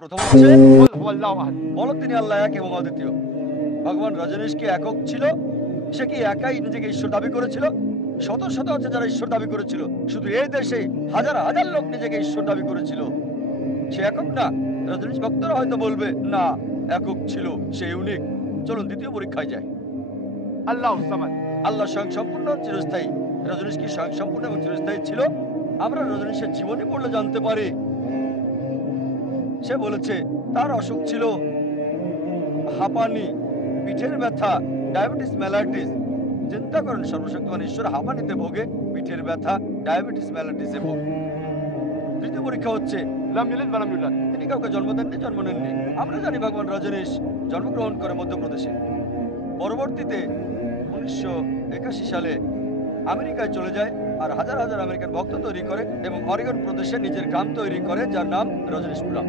প্রথম হচ্ছে কুল হুয়াল্লাহু আহাদ। বলো তিনি আল্লাহ এক এবং অদ্বিতীয়। ভগবান রজনীশ কি একক ছিল? সে কি একাই নিজেকে ঈশ্বর দাবি করেছিল? শত শত আছে যারা ঈশ্বর দাবি করেছিল। শুধু এই দেশে হাজার হাজার লোক নিজেকে ঈশ্বর দাবি করেছিল। সে একক না। রজনীশ ভক্তরা হয়তো বলবে না, একক ছিল, সে ইউনিক। চলুন দ্বিতীয় পরীক্ষায় যাই। আল্লাহু সামাদ। আল্লাহ স্বয়ং সম্পূর্ণ, চিরস্থায়ী। রজনীশ কি স্বয়ং সম্পূর্ণ এবং চিরস্থায়ী ছিল? আমরা রজনীশের জীবনী পড়লে জানতে পারি। সে বলেছে তার অসুখ ছিল হাঁপানি, পিঠের ব্যথা, ডায়াবেটিস মেলাইটিস। চিন্তা করেন, সর্বশক্তিমান ঈশ্বর হাঁপানিতে ভোগে, পিঠের ব্যথা, ডায়াবেটিস মেলাইটিসে ভোগে। তৃতীয় পরীক্ষা হচ্ছে লাম ইয়ালিদ ওয়া লাম ইউলাদ। তিনি কাউকে জন্ম দেননি, জন্ম নেননি। আমরা জানি ভগবান রজনীশ জন্মগ্রহণ করে মধ্যপ্রদেশে। পরবর্তীতে 1981 সালে আমেরিকায় চলে যায় আর হাজার হাজার আমেরিকান ভক্ত তৈরি করে এবং অরিগন প্রদেশে নিজের গ্রাম তৈরি করে, যার নাম রজনীশপুরম।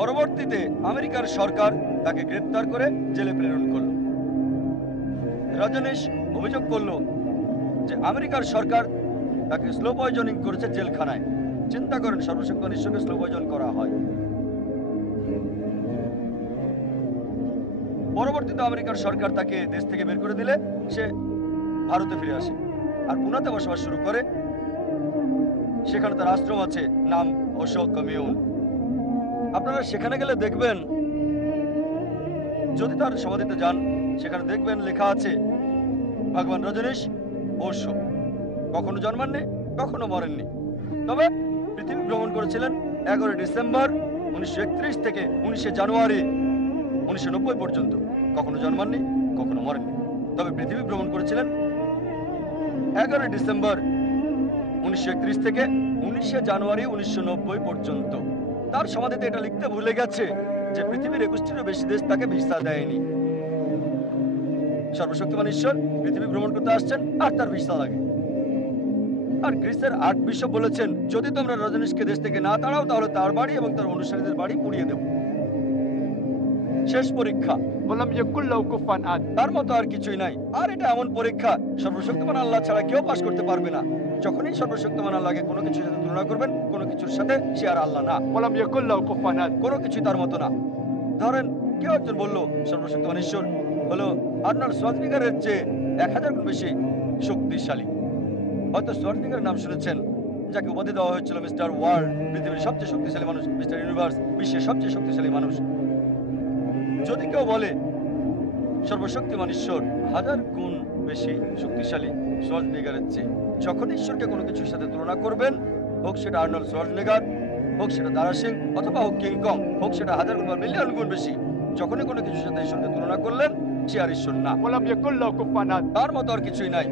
পরবর্তীতে আমেরিকার সরকার তাকে গ্রেপ্তার করে জেলে প্রেরণ করল। রজনীশ অভিযোগ করল যে আমেরিকার সরকার তাকে স্লো পয়জনিং করেছে জেলখানায়। চিন্তা করেন, সর্বশক্তিমান ঈশ্বরকে স্লো পয়জন করা হয়। পরবর্তীতে আমেরিকার সরকার তাকে দেশ থেকে বের করে দিলে সে ভারতে ফিরে আসে আর পুনাতে বসবাস শুরু করে। সেখানে তার আশ্রম আছে, নাম ওশো কমিউন। আপনারা সেখানে গেলে দেখবেন, যদি তার সমাধিতে যান, সেখানে দেখবেন লেখা আছে ভগবান রজনীশ ওশো। কখনো জন্মাননি, কখনো মরেননি, তবে পৃথিবী ভ্রমণ করেছিলেন 11 ডিসেম্বর 1931 থেকে 19 জানুয়ারি 1990 পর্যন্ত। কখনো জন্মাননি, কখনো মরেননি, তবে পৃথিবী ভ্রমণ করেছিলেন 11 ডিসেম্বর 1931 থেকে 19 জানুয়ারি 1990 পর্যন্ত। তার সমাধিতে এটা লিখতে ভুলে গেছে যে পৃথিবীর 21টিরও বেশি দেশ তাকে ভিসা দেয়নি। সর্বশক্তিমান ঈশ্বর পৃথিবী ভ্রমণ করতে আসছেন আর তার ভিসা লাগে। আর গ্রিসের আর্ট বিশপ বলেছেন, যদি তোমরা রজনীশকে দেশ থেকে না তাড়াও তাহলে তার বাড়ি এবং তার অনুসারীদের বাড়ি পুড়িয়ে দেব। শেষ পরীক্ষা, ওয়া লাম ইয়াকুল লাহু কুফুয়ান আহাদ। তার মতো আর কিছুই নাই। আর এটা এমন পরীক্ষা সর্বশক্তিমান আল্লাহ ছাড়া কেউ পাশ করতে পারবে না। যখনই সর্বশক্তিমান আল্লাহকে কোনো কিছুর সাথে তুলনা করবেন, কোনো কিছুর সাথে, সে আর আল্লাহ না। ওয়া লাম ইয়াকুল লাহু কুফুয়ান আহাদ। কোনো কিছুই তার মতো না। ধরেন কেউ একজন বলল সর্বশক্তিমান ঈশ্বর হলো আর্নল্ড সোয়াজনিগারের চেয়ে 1000 গুণ বেশি শক্তিশালী। হয়তো সোয়াজনিগারের নাম শুনেছেন, যাকে উপাধি দেওয়া হয়েছিল মিস্টার ওয়ার্ল্ড, পৃথিবীর সবচেয়ে শক্তিশালী মানুষ, মিস্টার ইউনিভার্স, বিশ্বের সবচেয়ে শক্তিশালী মানুষ। যদি কেউ বলে সর্বশক্তিমান ঈশ্বর 1000 গুণ বেশি শক্তিশালী সোয়াজনিগারের চেয়ে, যখন ঈশ্বরকে কোনো কিছুর সাথে তুলনা করবেন, হোক সেটা আর্নল্ড সোয়াজনিগার, হোক সেটা দারা সিং, অথবা হোক কিংকং, হোক সেটা 1000 গুণ বা মিলিয়ন গুণ বেশি, যখনই কোনো কিছুর সাথে ঈশ্বরকে তুলনা করলেন, সে আর ঈশ্বর না। ওয়া লাম ইয়াকুল লাহু কুফুয়ান আহাদ। তার মতো আর কিছুই নাই।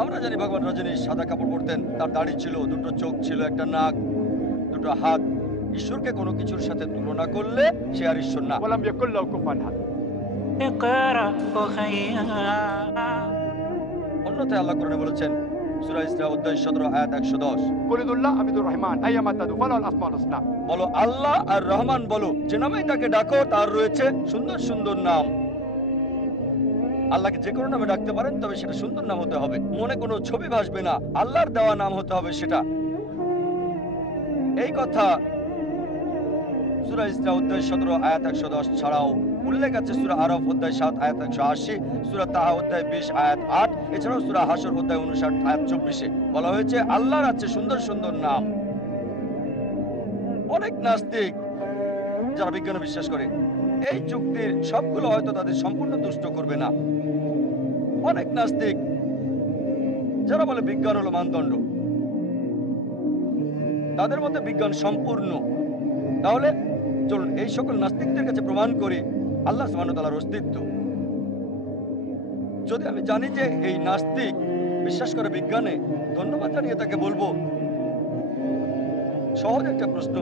আমরা জানি ভগবান রজনীশ সাদা কাপড় পরতেন, তার দাড়ি ছিল, দুটো চোখ ছিল, একটা নাক, দুটো হাত। ঈশ্বরকে কোনো কিছুর সাথে তুলনা করলে সে আর ঈশ্বর না। ওয়া লাম ইয়াকুল লাহু কুফুয়ান আহাদ। اقرأ وخيّا অন্যথায় আল্লাহ কোরআনে বলেছেন, সূরা ইসরা অধ্যায় 17 আয়াত 110, কুলিদুল্লাহ আবিদুর রহমান আইয়ামা তাদু ফালাহুল আসমাউল হুসনা। বলো আল্লাহ আর রহমান বলো, যে নামেই তাকে ডাকো তার রয়েছে সুন্দর সুন্দর নাম। আল্লাহকে যে কোনো নামে ডাকতে পারেন, তবে সেটা সুন্দর নাম হতে হবে। মনে কোনো ছবি ভাসবে না, আল্লাহর দেওয়া নাম হতে হবে সেটা। এই কথা সূরা ইসরা অধ্যায় 17 আয়াত 110 ছাড়াও উল্লেখ আছে সূরা আরাফ অধ্যায় 7 আয়াত 180, সূরা তাহা অধ্যায় 20 আয়াত 8, এছাড়াও সূরা হাশর অধ্যায় 59 আয়াত 24 বলা হয়েছে আল্লাহর আছে সুন্দর সুন্দর নাম। অনেক নাস্তিক যারা বিজ্ঞানে বিশ্বাস করে, এই যুক্তির সবগুলো হয়তো তাদের সম্পূর্ণ তুষ্ট করবে না। অনেক নাস্তিক যারা বলে বিজ্ঞান হলো মানদণ্ড, তাদের মতে বিজ্ঞান সম্পূর্ণ। তাহলে চলুন এই সকল নাস্তিকদের কাছে প্রমাণ করি আল্লাহ সুবহানাহু ওয়া তাআলার অস্তিত্ব। যদি আমি জানি যে এই নাস্তিক বিশ্বাস করে বিজ্ঞানে, ধন্যবাদ জানিয়ে তাকে বলবো, সহজ একটা প্রশ্ন,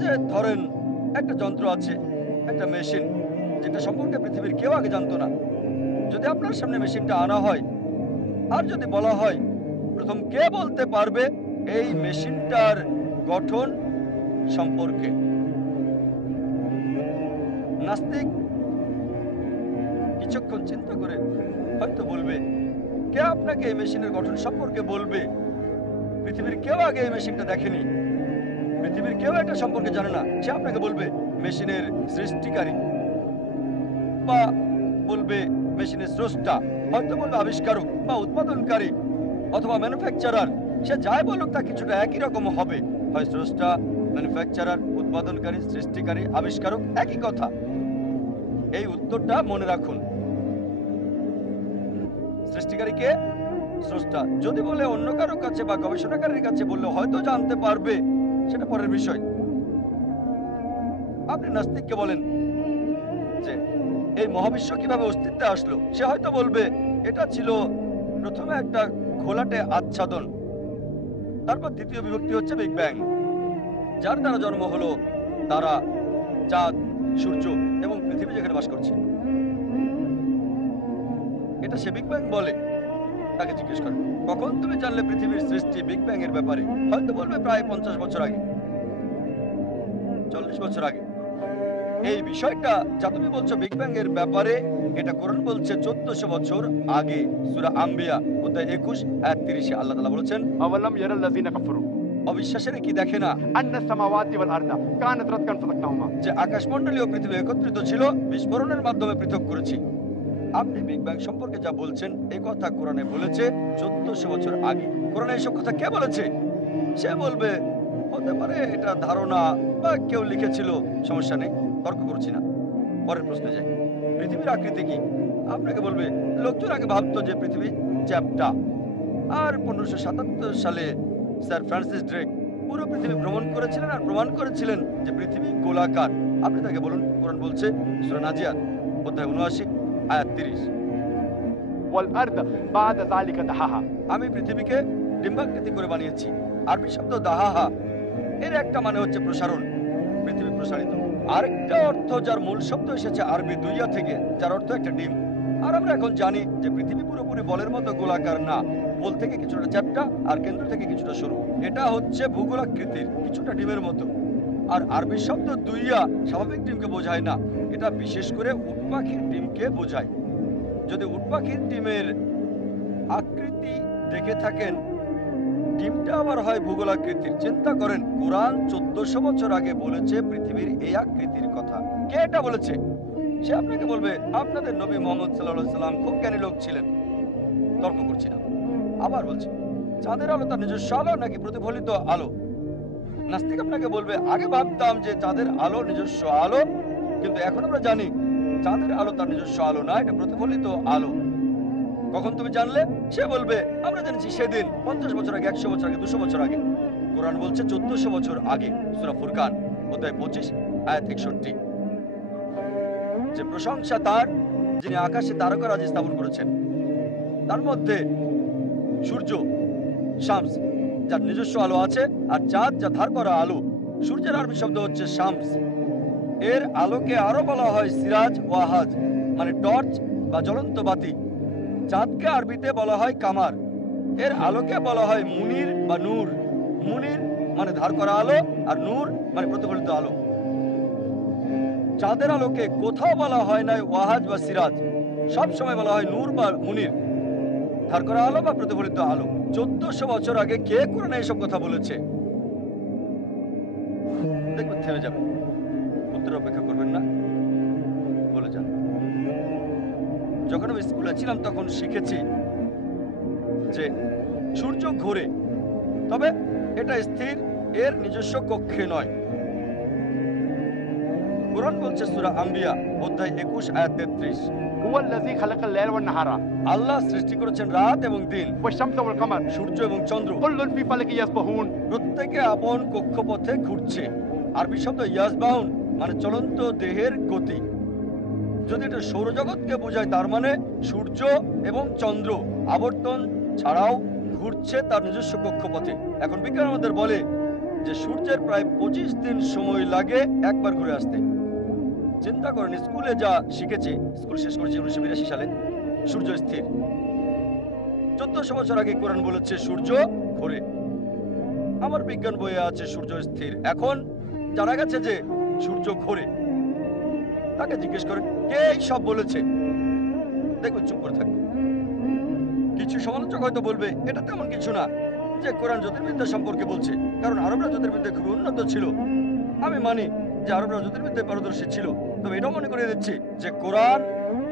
যে ধরেন একটা যন্ত্র আছে, একটা মেশিন, যেটা সম্পর্কে পৃথিবীর কেউ আগে জানতো না। যদি আপনার সামনে মেশিনটা আনা হয় আর যদি বলা হয় প্রথম কে বলতে পারবে এই মেশিনটার গঠন সম্পর্কে, নাস্তিক কিছুক্ষণ চিন্তা করে হয়তো বলবে, কে আপনাকে এই মেশিনের গঠন সম্পর্কে বলবে? পৃথিবীর কেউ আগে এই মেশিনটা দেখেনি। কেউ এটা সম্পর্কে জানে না, সে আপনাকে বলবে মেশিনের সৃষ্টিকারী, বা বলবে মেশিনের স্রষ্টা, হয়তো বলবে আবিষ্কারক বা উৎপাদনকারী অথবা ম্যানুফ্যাকচারার। সে যাই বলুক তা কিছুটা একই রকম হবে, হয় স্রষ্টা, ম্যানুফ্যাকচারার, উৎপাদনকারী, সৃষ্টিকারী, আবিষ্কারক, একই কথা। এই উত্তরটা মনে রাখুন। সৃষ্টিকারী কে? স্রষ্টা। যদি বলে অন্য কারো কাছে বা গবেষণাকারীর কাছে বললে হয়তো জানতে পারবে, সেটা পরের বিষয়। আপনি নাস্তিককে বলেন যে এই মহাবিশ্ব কিভাবে অস্তিত্বে আসলো, সে হয়তো বলবে এটা ছিল প্রথমে একটা ঘোলাটে আচ্ছাদন, তারপর দ্বিতীয় বিভক্তি হচ্ছে বিগ ব্যাং, যার দ্বারা জন্ম হলো তারা, চাঁদ, সূর্য এবং পৃথিবী যেখানে বাস করছে। এটা সে বিগ ব্যাং বলে। তাকে জিজ্ঞেস করে কখন তুমি জানলে পৃথিবীর সৃষ্টি বিগ ব্যাং এর ব্যাপারে, হয়তো বলবে প্রায় 50 বছর আগে, 40 বছর আগে। এই বিষয়টা যা তুমি বলছো বিগ ব্যাং এর ব্যাপারে, এটা কোরআন বলছে 1400 বছর আগে। সূরা আম্বিয়া অধ্যায় 21 আয়াত 30 আল্লাহ তাআলা বলেছেন, أولم يرى الذين كفروا অবিশ্বাসের কি দেখে না أن السماوات والأرض كانت رتقا ففتقناهما যে আকাশমণ্ডলী ও পৃথিবী একত্রিত ছিল, বিস্ফোরণের মাধ্যমে পৃথক করেছি। আপনি বিগ ব্যাং সম্পর্কে যা বলছেন এই কথা কোরআনে বলেছে 1400 বছর আগে। কোরআনে এইসব কথা কে বলেছে? সে বলবে হতে পারে এটা ধারণা বা কেউ লিখেছিল, সমস্যা নেই, তর্ক করছি না। পরের প্রশ্নে যাই, পৃথিবীর আকৃতি কি? আপনাকে বলবে লোকজন আগে ভাবতো যে পৃথিবী চ্যাপ্টা, আর 1577 সালে স্যার ফ্রান্সিস ড্রেক পুরো পৃথিবী ভ্রমণ করেছিলেন আর প্রমাণ করেছিলেন যে পৃথিবী গোলাকার। আপনি তাকে বলুন কোরআন বলছে সূরা নাজিয়াত অধ্যায় 79 আয়াত 30, والأرض بعد ذلك دحاها আমি পৃথিবীকে ডিম্বাকৃতি করে বানিয়েছি। আরবি শব্দ দাহাহা এর একটা মানে হচ্ছে প্রসারণ, পৃথিবী প্রসারিত। আরেকটা অর্থ যার মূল শব্দ এসেছে আরবি দুইয়া থেকে, যার অর্থ একটা ডিম। আর আমরা এখন জানি যে পৃথিবী পুরোপুরি বলের মতো গোলাকার না, বল থেকে কিছুটা চ্যাপ্টা আর কেন্দ্র থেকে কিছুটা সরু। এটা হচ্ছে ভূগোলাকৃতির, কিছুটা ডিমের মতো। আর আরবি শব্দ দুইয়া স্বাভাবিক ডিমকে বোঝায় না, এটা বিশেষ করে উট পাখির ডিমকে বোঝায়। যদি উট পাখির ডিমের আকৃতি দেখে থাকেন, ডিমটা আবার হয় ভূগোলাকৃতির। চিন্তা করেন, কোরআন 1400 বছর আগে বলেছে পৃথিবীর এই আকৃতির কথা। কে এটা বলেছে? সে আপনাকে বলবে আপনাদের নবী মুহাম্মদ সাল্লাল্লাহু আলাইহি সাল্লাম খুব জ্ঞানী লোক ছিলেন। তর্ক করছি না। আবার বলছি, চাঁদের আলো তার নিজস্ব আলো নাকি প্রতিফলিত আলো? নাস্তিক আপনাকে বলবে আগে ভাবতাম যে চাঁদের আলো নিজস্ব আলো, কিন্তু এখন আমরা জানি চাঁদের আলো তার নিজস্ব আলো না, এটা প্রতিফলিত আলো। কখন তুমি জানলে? সে বলবে আমরা জেনেছি সেদিন, 50 বছর আগে, 100 বছর আগে, 200 বছর আগে। কোরআন বলছে 1400 বছর আগে। সূরা ফুরকান অধ্যায় 25 আয়াত 61, যে প্রশংসা তার যিনি আকাশে তারকারাজি স্থাপন করেছেন, তার মধ্যে সূর্য শামস যার নিজস্ব আলো আছে, আর চাঁদ যা ধার করা আলো। সূর্যের আরবি শব্দ হচ্ছে শামস। এর আলোকে আরো বলা হয় সিরাজ ওয়াহাজ, মানে টর্চ বা জ্বলন্ত বাতি। চাঁদকে আরবিতে বলা হয় কামার। এর আলোকে বলা হয় মুনির বা নূর। মুনির মানে ধার করা আলো, আর নূর মানে প্রতিফলিত আলো। চাঁদের আলোকে কোথাও বলা হয় না ওয়াহাজ বা সিরাজ, সব সময় বলা হয় নূর বা মুনির, ধার করা আলো বা প্রতিফলিত আলো। 1400 বছর আগে কে কোরআনে এসব কথা বলেছে? দেখবেন থেমে যাবে, উত্তর অপেক্ষা করবেন না, বলে যান। যখন আমি স্কুলে ছিলাম তখন শিখেছি যে সূর্য ঘোরে, তবে এটা স্থির, এর নিজস্ব কক্ষে নয়। কোরআন বলছে সূরা আম্বিয়া অধ্যায় 21 আয়াত 33, هو الذي خلق الليل والنهار আল্লাহ সৃষ্টি করেছেন রাত এবং দিন, والشمس والقمر সূর্য এবং চন্দ্র, كل في فلك يسبحون প্রত্যেকে আপন কক্ষপথে ঘুরছে। আরবি শব্দ ইয়াসবাউন মানে চলন্ত দেহের গতি। যদি এটা সৌরজগৎকে বোঝায়, তার মানে সূর্য এবং চন্দ্র আবর্তন ছাড়াও ঘুরছে তার নিজস্ব কক্ষপথে। এখন বিজ্ঞান আমাদের বলে যে সূর্যের প্রায় 25 দিন সময় লাগে একবার ঘুরে আসতে। চিন্তা করেন, স্কুলে যা শিখেছি, স্কুল শেষ করেছি 1982 সালে, সূর্য স্থির। 1400 বছর আগে কোরআন বলেছে সূর্য ঘোরে। আমার বিজ্ঞান বইয়ে আছে সূর্য স্থির। এখন জানা গেছে যে সূর্য ঘোরে। তাকে জিজ্ঞেস করেন কে এই সব বলেছে, দেখবেন চুপ করে থাকবে। কিছু সমালোচক হয়তো বলবে এটা তেমন কিছু না, যে কোরআন জ্যোতির্বিদ্যা সম্পর্কে বলছে, কারণ আরবরা জ্যোতির্বিদ্যায় খুব উন্নত ছিল। আমি মানি যে আরবরা জ্যোতির্বিদ্যায় পারদর্শী ছিল, তবে এটাও মনে করে দিচ্ছি যে কোরআন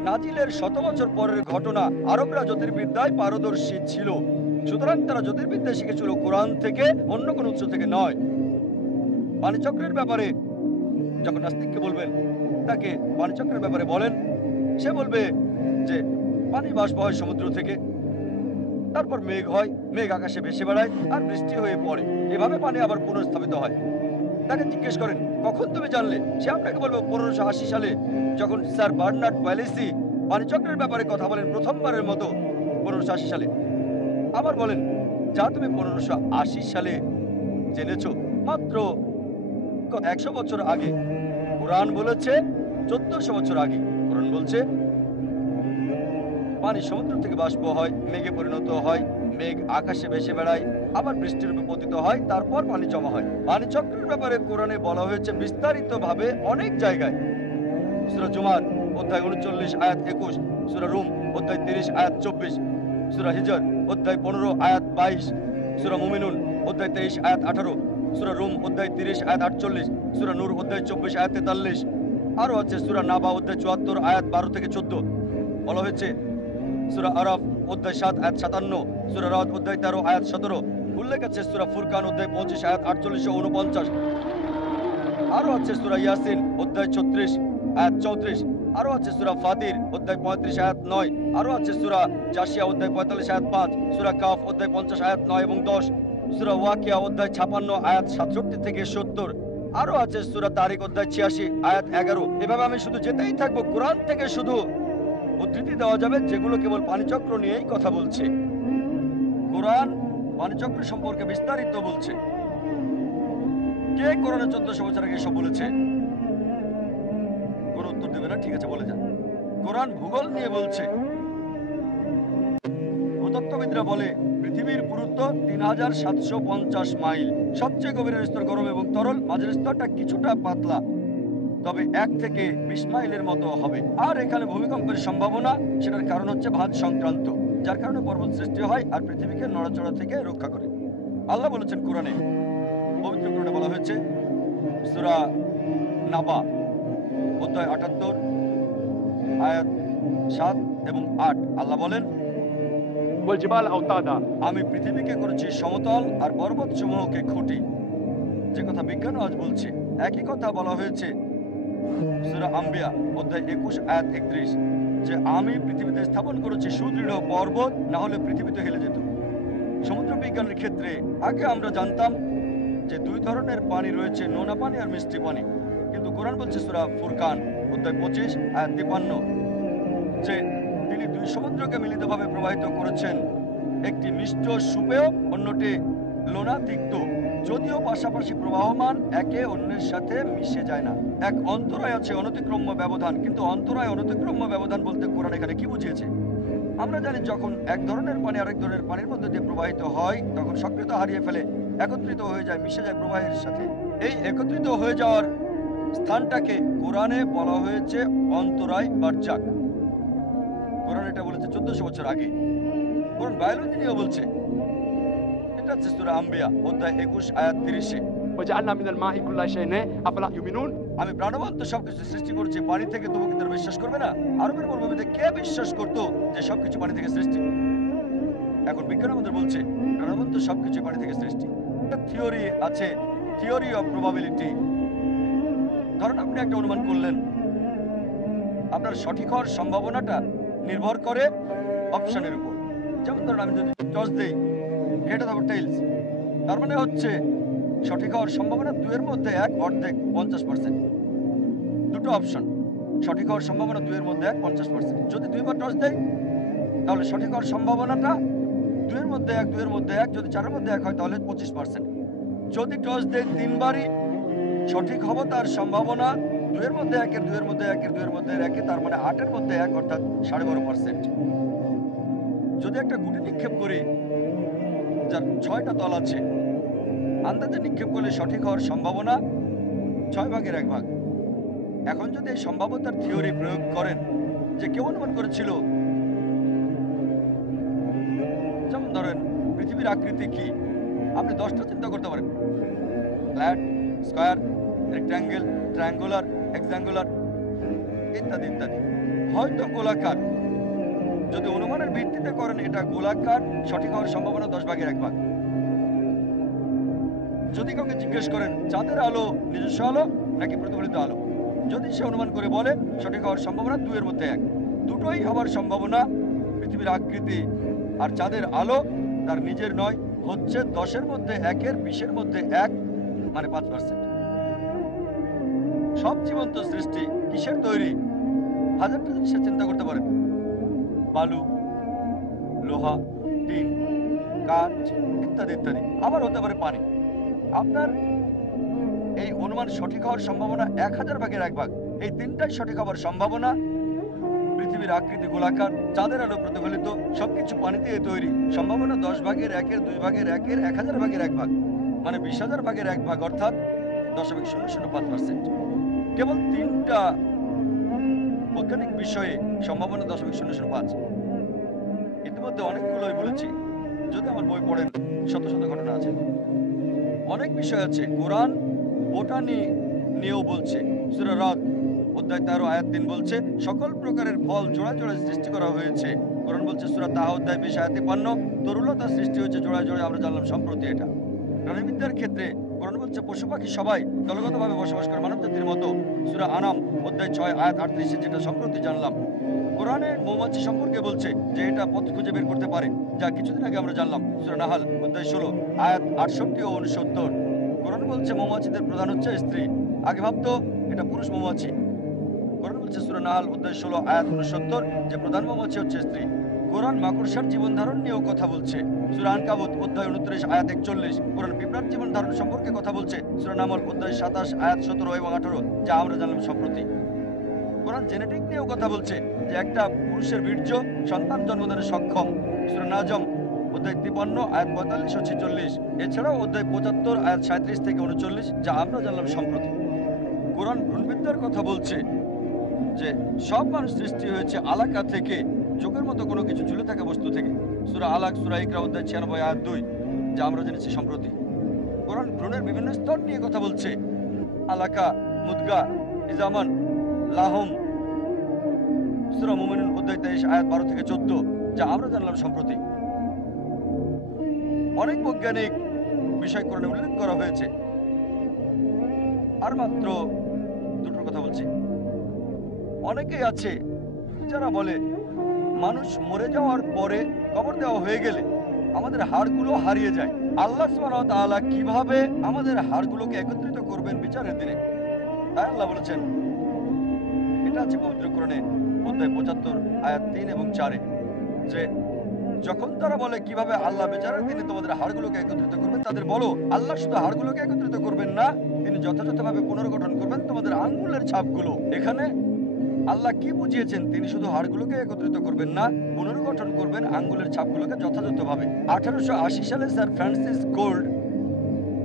নাজিলের 100 বছর পরের ঘটনা। আরবরা জ্যোতির্বিদ্যায় পারদর্শী ছিল, সুতরাং তারা জ্যোতির্বিদ্যা শিখেছিল কোরআন থেকে, অন্য কোনো উৎস থেকে নয়। পানিচক্রের ব্যাপারে যখন নাস্তিককে বলবেন, তাকে পানিচক্রের ব্যাপারে বলেন, সে বলবে যে পানি বাষ্প হয় সমুদ্র থেকে, তারপর মেঘ হয়, মেঘ আকাশে ভেসে বেড়ায় আর বৃষ্টি হয়ে পড়ে, এভাবে পানি আবার পুনঃস্থাপিত হয়। তাকে জিজ্ঞেস করেন কখন তুমি জানলে, সে আপনাকে বলবে 1580 সালে, যখন স্যার বার্নার্ড ওয়েলেসি পানিচক্রের ব্যাপারে কথা বলেন প্রথমবারের মতো 1580 সালে। আবার বলেন যা তুমি 1580 সালে জেনেছো, মাত্র 100 বছর আগে। কোরআন বলেছে 1400 বছর আগে। কোরআন বলছে পানি সমুদ্র থেকে বাষ্প হয়, মেঘে পরিণত হয়, মেঘ আকাশে ভেসে বেড়ায়, আবার বৃষ্টির রূপে পতিত হয়, তারপর পানি জমা হয়। পানি চক্রের ব্যাপারে কোরআনে বলা হয়েছে বিস্তারিতভাবে অনেক জায়গায়। সূরা জুমার অধ্যায় 39 আয়াত 21, সূরা রুম অধ্যায় 30 আয়াত 24, সূরা হিজর অধ্যায় 15 আয়াত 22, সূরা মুমিনুন অধ্যায় 23 আয়াত 18, সূরা রুম অধ্যায় 30 আয়াত 48, সূরা নূর অধ্যায় 24 আয়াত 43, আরো আছে সূরা নাবা অধ্যায় 74 আয়াত 12 থেকে 14। বলা হয়েছে সূরা আরাফ অধ্যায় 7 আয়াত 57, সূরা রাদ অধ্যায় 13 আয়াত 17। উল্লেখ আছে সূরা ফুরকান অধ্যায় 25 আয়াত 48 ও 49। আরো আছে সূরা ইয়াসিন অধ্যায় 36 আয়াত 34। আরো আছে সূরা ফাতির অধ্যায় 35 আয়াত 9। আরো আছে সূরা জাসিয়া অধ্যায় 45 আয়াত 5, সূরা কাফ অধ্যায় 50 আয়াত 9 এবং 10, সূরা ওয়াকিয়া অধ্যায় 56 আয়াত 67 থেকে 70। আরো আছে সূরা তারিক অধ্যায় 86 আয়াত 11। এভাবে আমি শুধু যেতেই থাকবো। কোরআন থেকে শুধু উদ্ধৃতি দেওয়া যাবে যেগুলো কেবল পানিচক্র নিয়েই কথা বলছে। কোরআন পানিচক্র সম্পর্কে বিস্তারিত বলছে। কে কোরআনে 1400 বছর আগে সব বলেছে? কোনো উত্তর দেবে না? ঠিক আছে, বলে যান। কোরআন ভূগোল নিয়ে বলছে। ভূতত্ত্ববিদরা বলে পৃথিবীর পুরুত্ব 3750 মাইল। সবচেয়ে গভীরের স্তর গরম এবং তরল, মাঝের স্তরটা কিছুটা পাতলা, তবে 1 থেকে 20 মাইলের মতো হবে। আর এখানে ভূমিকম্পের সম্ভাবনা, সেটার কারণ হচ্ছে ভাঁজ সংক্রান্ত, যার কারণে পর্বত সৃষ্টি হয় আর পৃথিবীকে নড়াচড়া থেকে রক্ষা করে। আল্লাহ বলেছেন কোরআনে, পবিত্র কোরআনে বলা হয়েছে সূরা নাবা অধ্যায় 78 আয়াত 7 এবং 8। আল্লাহ বলেন والجبال أوتادا। আমি পৃথিবীকে করেছি সমতল আর পর্বতসমূহকে খুঁটি। যে কথা বিজ্ঞান আজ বলছে, একই কথা বলা হয়েছে সূরা আম্বিয়া অধ্যায় 21 আয়াত 31, যে আমি পৃথিবীতে স্থাপন করেছি সুদৃঢ় পর্বত, না হলে পৃথিবীতে হেলে যেত। সমুদ্র বিজ্ঞানের ক্ষেত্রে আগে আমরা জানতাম যে 2 ধরনের পানি রয়েছে, নোনা পানি আর মিষ্টি পানি। কিন্তু কোরআন বলছে সূরা ফুরকান অধ্যায় 25 আয়াত 53, যে তিনি 2 সমুদ্রকে মিলিতভাবে প্রবাহিত করেছেন, একটি মিষ্ট সুপেয়, অন্যটি লোনা তিক্ত, যদিও পাশাপাশি প্রবাহমান, একে অন্যের সাথে মিশে যায় না। এক অন্তরায় আছে, অনতিক্রম্য ব্যবধান। কিন্তু অন্তরায় অনতিক্রম্য ব্যবধান বলতে কোরআন এখানে কি বুঝিয়েছে? আমরা জানি যখন এক ধরনের পানি আরেক ধরনের পানির মধ্যে দিয়ে প্রবাহিত হয়, তখন সক্রিয়তা হারিয়ে ফেলে, একত্রিত হয়ে যায়, মিশে যায় প্রবাহের সাথে। এই একত্রিত হয়ে যাওয়ার স্থানটাকে কোরআনে বলা হয়েছে অন্তরায় বারজাক। কোরআন এটা বলেছে 1400 বছর আগে। কোরআন বায়োলজি নিয়েও বলছে। এটা হচ্ছে সূরা আম্বিয়া অধ্যায় 21 আয়াত 30। وجعلنا من الماء كل شيء أفلا يؤمنون। আমি প্রাণবন্ত সবকিছু সৃষ্টি করেছি পানি থেকে, তবু কি তারা বিশ্বাস করবে না? আরবের মরুভূমিতে কে বিশ্বাস করতো যে সবকিছু পানি থেকে সৃষ্টি? এখন বিজ্ঞান আমাদের বলছে প্রাণবন্ত সবকিছু পানি থেকে সৃষ্টি। একটা থিওরি আছে, থিওরি অফ প্রবাবিলিটি। ধরুন আপনি একটা অনুমান করলেন, আপনার সঠিক হওয়ার সম্ভাবনাটা নির্ভর করে অপশনের উপর। যেমন ধরুন আমি যদি টস দেই, হেড অথবা টেইলস, তার মানে হচ্ছে সঠিক হওয়ার সম্ভাবনা 2 এর মধ্যে 1, অর্ধেক 50%। দুটো অপশন, সঠিক হওয়ার সম্ভাবনা 2 এর মধ্যে 1, 50%। যদি 2 বার টস দেয় তাহলে সঠিক হওয়ার সম্ভাবনাটা 2 এর মধ্যে 1, 2 এর মধ্যে 1, যদি 4 এর মধ্যে 1 হয় তাহলে 25%। যদি টস দেয় 3 বারই, সঠিক হব তার সম্ভাবনা 2 এর মধ্যে 1, 2 এর মধ্যে 1, 2 এর মধ্যে 1, তার মানে 8 এর মধ্যে 1, অর্থাৎ 12.5%। যদি একটা গুটি নিক্ষেপ করি যার 6টা তল আছে, আন্দাজে নিক্ষেপ করলে সঠিক হওয়ার সম্ভাবনা 6 ভাগের 1 ভাগ। এখন যদি এই সম্ভাব্যতার থিওরি প্রয়োগ করেন, যে কেউ অনুমান করেছিল, যেমন ধরেন পৃথিবীর আকৃতি কি, আপনি 10টা চিন্তা করতে পারেন, ফ্ল্যাট, স্কয়ার, রেক্ট্যাঙ্গেল, ট্রায়াঙ্গুলার, হেক্সাঙ্গুলার ইত্যাদি ইত্যাদি। হয়তো গোলাকার, যদি অনুমানের ভিত্তিতে করেন এটা গোলাকার, সঠিক হওয়ার সম্ভাবনা 10 ভাগের 1 ভাগ। যদি কাউকে জিজ্ঞেস করেন চাঁদের আলো নিজস্ব আলো নাকি প্রতিফলিত আলো, যদি সে অনুমান করে বলে, সঠিক হওয়ার সম্ভাবনা 2 এর মধ্যে 1। দুটোই হওয়ার সম্ভাবনা। পৃথিবীর আকৃতি আর চাঁদের আলো তার নিজের নয়, হচ্ছে 10-এর মধ্যে 1-এর 20-এর মধ্যে 1, মানে 5%। সব জীবন্ত সৃষ্টি কিসের তৈরি? হাজারটা জিনিসের চিন্তা করতে পারেন, বালু, লোহা, টিন, কাঠ ইত্যাদি ইত্যাদি। আবার হতে পারে পানি। আপনার এই অনুমান সঠিক হওয়ার সম্ভাবনা 1000 ভাগের 1 ভাগ। এই তিনটাই সঠিক হওয়ার সম্ভাবনা। পৃথিবীর আকৃতি গোলাকার, চাঁদের আলো প্রতিফলিত, সবকিছু পানি দিয়ে তৈরি। সম্ভাবনা 10 ভাগের 1-এর 2 ভাগের 1-এর 1000 ভাগের 1 ভাগ, মানে 20,000 ভাগের 1 ভাগ, অর্থাৎ 0.005%। কেবল 3টা বৈজ্ঞানিক বিষয়ে সম্ভাবনা 0.005। ইতিমধ্যে অনেকগুলোই বলেছি, যদি আমার বই পড়েন শত শত ঘটনা আছে, অনেক বিষয় আছে। কোরআন বোটানি নিয়েও বলছে। সূরা রাদ অধ্যায় 13 আয়াত 3 বলছে সকল প্রকারের ফল জোড়া জোড়া সৃষ্টি করা হয়েছে। কোরআন বলছে সূরা তাহা অধ্যায় 20 আয়াত 53 তরুলতা সৃষ্টি হয়েছে জোড়া জোড়া, আমরা জানলাম সম্প্রতি এটা। প্রাণীবিদ্যার ক্ষেত্রে কোরআন বলছে পশু পাখি সবাই দলগতভাবে বসবাস করে মানব জাতির মতো। সূরা আনাম অধ্যায় 6 আয়াত 38 যেটা সম্প্রতি জানলাম। কোরআনে মৌমাছি সম্পর্কে বলছে যে এটা পথ খুঁজে বের করতে পারে, যা কিছুদিন আগে আমরা জানলাম। সূরা নাহাল অধ্যায় 16 আয়াত 68 ও 69। কোরআন বলছে মৌমাছিদের প্রধান হচ্ছে স্ত্রী। আগে ভাবতো এটা পুরুষ মৌমাছি। কোরআন বলছে সূরা নাহাল অধ্যায় 16 আয়াত 69 যে প্রধান মৌমাছি হচ্ছে স্ত্রী। কোরআন মাকড়সার জীবন ধারণ নিয়েও কথা বলছে। সূরা আনকাবুত অধ্যায় 29 আয়াত 41। কোরআন পিঁপড়ার জীবন ধারণ সম্পর্কে কথা বলছে। সূরা নামল অধ্যায় 27 আয়াত 17 এবং 18 যা আমরা জানলাম সম্প্রতি। কোরআন জেনেটিক নিয়েও কথা বলছে যে একটা পুরুষের বীর্য সন্তান জন্মদানে সক্ষম। সূরা নাজম অধ্যায় 53 আয়াত 45 ও 46। এছাড়াও অধ্যায় 75 আয়াত 37 থেকে 39 যা আমরা জানলাম সম্প্রতি। কোরআন ভ্রূণবিদ্যার কথা বলছে যে সব মানুষ সৃষ্টি হয়েছে আলাকা থেকে, চোখের মতো কোনো কিছু ঝুলে থাকা বস্তু থেকে। সূরা আলাক সূরা ইকরা অধ্যায় 96 আয়াত 2 যা আমরা জেনেছি সম্প্রতি। কোরআন ভ্রূণের বিভিন্ন স্তর নিয়ে কথা বলছে, আলাকা, মুদগা, ইজামান, লাহম। সূরা মুমিনুন অধ্যায় 23 আয়াত 12 থেকে 14 যা আমরা জানলাম সম্প্রতি। অনেক বৈজ্ঞানিক বিষয় কোরআনে উল্লেখ করা হয়েছে। আর মাত্র দুটোর কথা বলছি। অনেকেই আছে যারা বলে মানুষ মরে যাওয়ার পরে কবর দেওয়া হয়ে গেলে আমাদের হাড়গুলো হারিয়ে যায়। আল্লাহ সুবহানাহু ওয়া তাআলা কিভাবে আমাদের হাড়গুলোকে একত্রিত করবেন বিচারের দিনে? তাই আল্লাহ বলেছেন, এটা আছে পবিত্র কোরআনে অধ্যায় 75 আয়াত 3 এবং 4 যে যখন তারা বলে কিভাবে আল্লাহ বিচারের দিনে তোমাদের হাড়গুলোকে একত্রিত করবেন, তাদের বলো আল্লাহ শুধু হাড়গুলোকে একত্রিত করবেন না, তিনি যথাযথভাবে পুনর্গঠন করবেন তোমাদের আঙ্গুলের ছাপগুলো। এখানে আল্লাহ কি বুঝিয়েছেন? তিনি শুধু হাড়গুলোকে একত্রিত করবেন না, পুনর্গঠন করবেন আঙ্গুলের ছাপগুলোকে যথাযথভাবে। 1880 সালে স্যার ফ্রান্সিস গোল্ড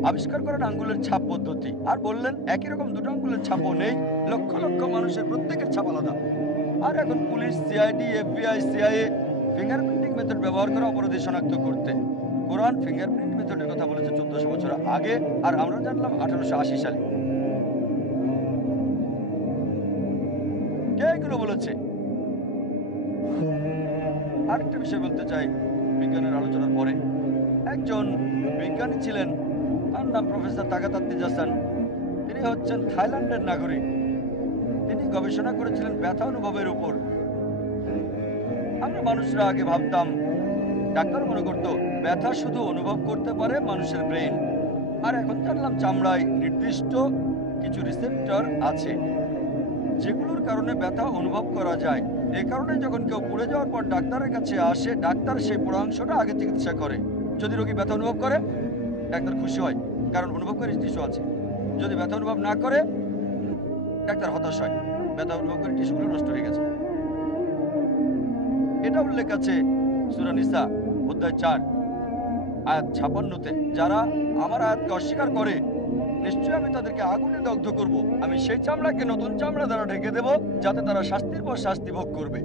আবিষ্কার করেন আঙ্গুলের ছাপ পদ্ধতি, আর বললেন একই রকম দুটো আঙ্গুলের ছাপও নেই, লক্ষ লক্ষ মানুষের প্রত্যেকের ছাপ আলাদা। আর এখন police, CID, FBI, CIA fingerprinting method ব্যবহার করে অপরাধী শনাক্ত করতে। কোরআন ফিঙ্গারপ্রিন্ট মেথডের কথা বলেছে 1400 বছর আগে, আর আমরা জানলাম 1880 সালে। কে এগুলো বলেছে? আরেকটা বিষয় বলতে চাই বিজ্ঞানের আলোচনার পরে। একজন বিজ্ঞানী ছিলেন, তার নাম প্রফেসর তাগাতাত্তি জাসান। তিনি হচ্ছেন থাইল্যান্ডের নাগরিক। তিনি গবেষণা করেছিলেন ব্যথা অনুভবের উপর। আমরা মানুষরা আগে ভাবতাম, ডাক্তার মনে করত ব্যথা শুধু অনুভব করতে পারে মানুষের ব্রেন, আর এখন জানলাম চামড়ায় নির্দিষ্ট কিছু রিসেপ্টর আছে যেগুলোর কারণে ব্যথা অনুভব করা যায়। এ কারণে যখন কেউ পুড়ে যাওয়ার পর ডাক্তারের কাছে আসে, ডাক্তার সেই পোড়া অংশটা আগে চিকিৎসা করে। যদি রোগী ব্যথা অনুভব করে, ডাক্তার খুশি হয়, কারণ অনুভবকারী টিস্যু আছে। যদি ব্যথা অনুভব না করে, ডাক্তার হতাশ হয়, ব্যথা অনুভবকারী টিস্যুগুলো নষ্ট হয়ে গেছে। এটা উল্লেখ আছে সূরা নিসা অধ্যায় 4 আয়াত 56-তে। যারা আমার আয়াতকে অস্বীকার করে, নিশ্চয়ই আমি তাদেরকে আগুনে দগ্ধ করব। আমি সেই চামড়াকে নতুন চামড়া দ্বারা ঢেকে দেব, যাতে তারা শাস্তির পর শাস্তি ভোগ করবে।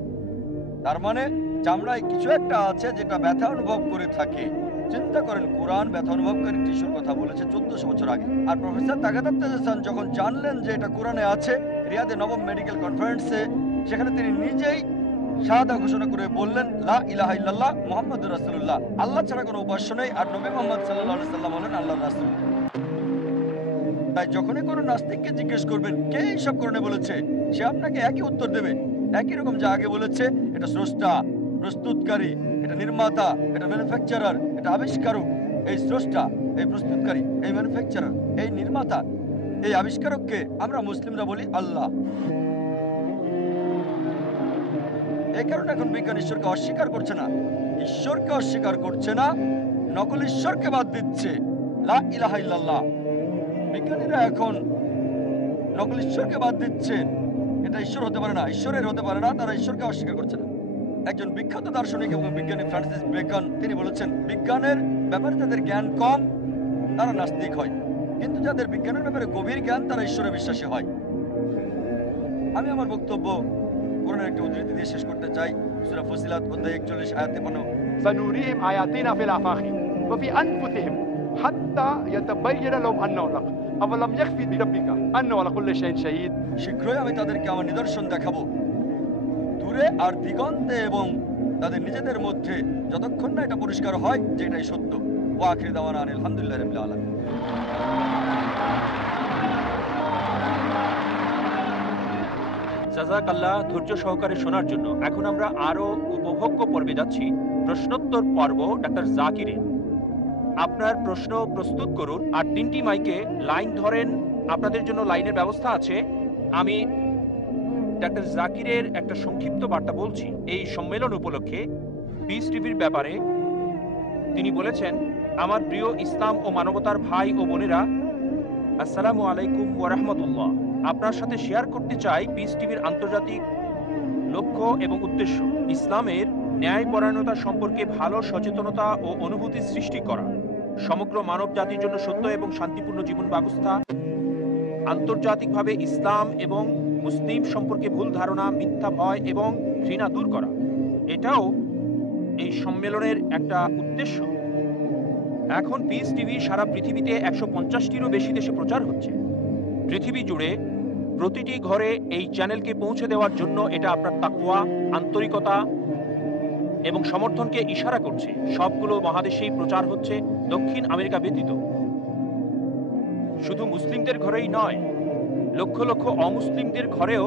তার মানে চামড়ায় কিছু একটা আছে যেটা ব্যথা অনুভব করে থাকে। চিন্তা করেন, কোরআন ব্যথা অনুভবকারী টিস্যুর কথা বলেছে 1400 বছর আগে। আর প্রফেসর তাগাদাত তেজাসান যখন জানলেন যে এটা কোরআনে আছে, রিয়াদে নবম মেডিকেল কনফারেন্সে, সেখানে তিনি নিজেই শাহাদা ঘোষণা করে বললেন, লা ইলাহা ইল্লাল্লাহ মুহাম্মাদুর রাসূলুল্লাহ, আল্লাহ ছাড়া কোনো উপাস্য নেই, আর নবী মুহাম্মদ সাল্লাল্লাহু আলাইহি সাল্লাম হলেন আল্লাহর রাসূল। তাই যখনই কোনো নাস্তিককে জিজ্ঞেস করবেন কে এইসব কোরআনে বলেছে, সে আপনাকে একই উত্তর দেবে, একই রকম যা আগে বলেছে। এটা স্রষ্টা, প্রস্তুতকারী, এটা নির্মাতা, এটা ম্যানুফ্যাকচারার, এটা আবিষ্কারক। এই স্রষ্টা, এই প্রস্তুতকারী, এই ম্যানুফ্যাকচারার, এই নির্মাতা, এই আবিষ্কারককে আমরা মুসলিমরা বলি আল্লাহ। এই কারণে এখন বিজ্ঞান ঈশ্বরকে অস্বীকার করছে না, ঈশ্বরকে অস্বীকার করছে না, নকল ঈশ্বরকে বাদ দিচ্ছে। লা ইলাহা ইল্লাল্লাহ। বিজ্ঞানীরা এখন নকল ঈশ্বরকে বাদ দিচ্ছে, এটা ঈশ্বর হতে পারে না, ঈশ্বরের হতে পারে না, তারা ঈশ্বরকে অস্বীকার করছে না। একজন বিখ্যাত দার্শনিক এবং বিজ্ঞানী ফ্রান্সিস বেকন তিনি বলেছেন, বিজ্ঞানের ব্যাপারে যাদের জ্ঞান কম তারা নাস্তিক হয়, কিন্তু যাদের বিজ্ঞানের ব্যাপারে গভীর জ্ঞান তারা ঈশ্বরে বিশ্বাসী হয়। আমি আমার বক্তব্য কোরআনের একটি উদ্ধৃতি দিয়ে শেষ করতে চাই। সূরা ফুসিলাত অধ্যায় 41 আয়াত 53। سنريهم آياتنا في الآفاق وفي أنفسهم حتى يتبين لهم أنه الحق أولم يكفي بربك أنه على كل شيء شهيد। শীঘ্রই আমি তাদেরকে আমার নিদর্শন দেখাবো, দূরে আর দিগন্তে, এবং তাদের নিজেদের মধ্যে, যতক্ষণ না এটা পরিষ্কার হয় যে এটাই সত্য। ওয়া আখির দাওয়ানা আলহামদুলিল্লাহি রাব্বিল আলামিন। জাযাকাল্লাহ ধৈর্য সহকারে শোনার জন্য। এখন আমরা আরো উপভোগ্য পর্বে যাচ্ছি, প্রশ্নোত্তর পর্ব ডাক্তার জাকিরের। আপনার প্রশ্ন প্রস্তুত করুন আর 3টি মাইকে লাইন ধরেন, আপনাদের জন্য লাইনের ব্যবস্থা আছে। আমি ডাক্তার জাকিরের একটা সংক্ষিপ্ত বার্তা বলছি এই সম্মেলন উপলক্ষে পিস টিভির ব্যাপারে। তিনি বলেছেন, আমার প্রিয় ইসলাম ও মানবতার ভাই ও বোনেরা, আসসালামু আলাইকুম ওয়া রাহমাতুল্লাহ। আপনার সাথে শেয়ার করতে চাই পিস টিভির আন্তর্জাতিক লক্ষ্য এবং উদ্দেশ্য। ইসলামের ন্যায়পরায়ণতা সম্পর্কে ভালো সচেতনতা ও অনুভূতি সৃষ্টি করা, সমগ্র মানব জাতির জন্য সত্য এবং শান্তিপূর্ণ জীবন ব্যবস্থা, আন্তর্জাতিকভাবে ইসলাম এবং মুসলিম সম্পর্কে ভুল ধারণা, মিথ্যা ভয় এবং ঘৃণা দূর করা, এটাও এই সম্মেলনের একটা উদ্দেশ্য। এখন পিস টিভি সারা পৃথিবীতে 150টিরও বেশি দেশে প্রচার হচ্ছে। পৃথিবী জুড়ে প্রতিটি ঘরে এই চ্যানেলকে পৌঁছে দেওয়ার জন্য এটা আপনার তাকওয়া, আন্তরিকতা এবং সমর্থনকে ইশারা করছে। সবগুলো মহাদেশেই প্রচার হচ্ছে, দক্ষিণ আমেরিকা ব্যতীত। শুধু মুসলিমদের ঘরেই নয়, লক্ষ লক্ষ অমুসলিমদের ঘরেও,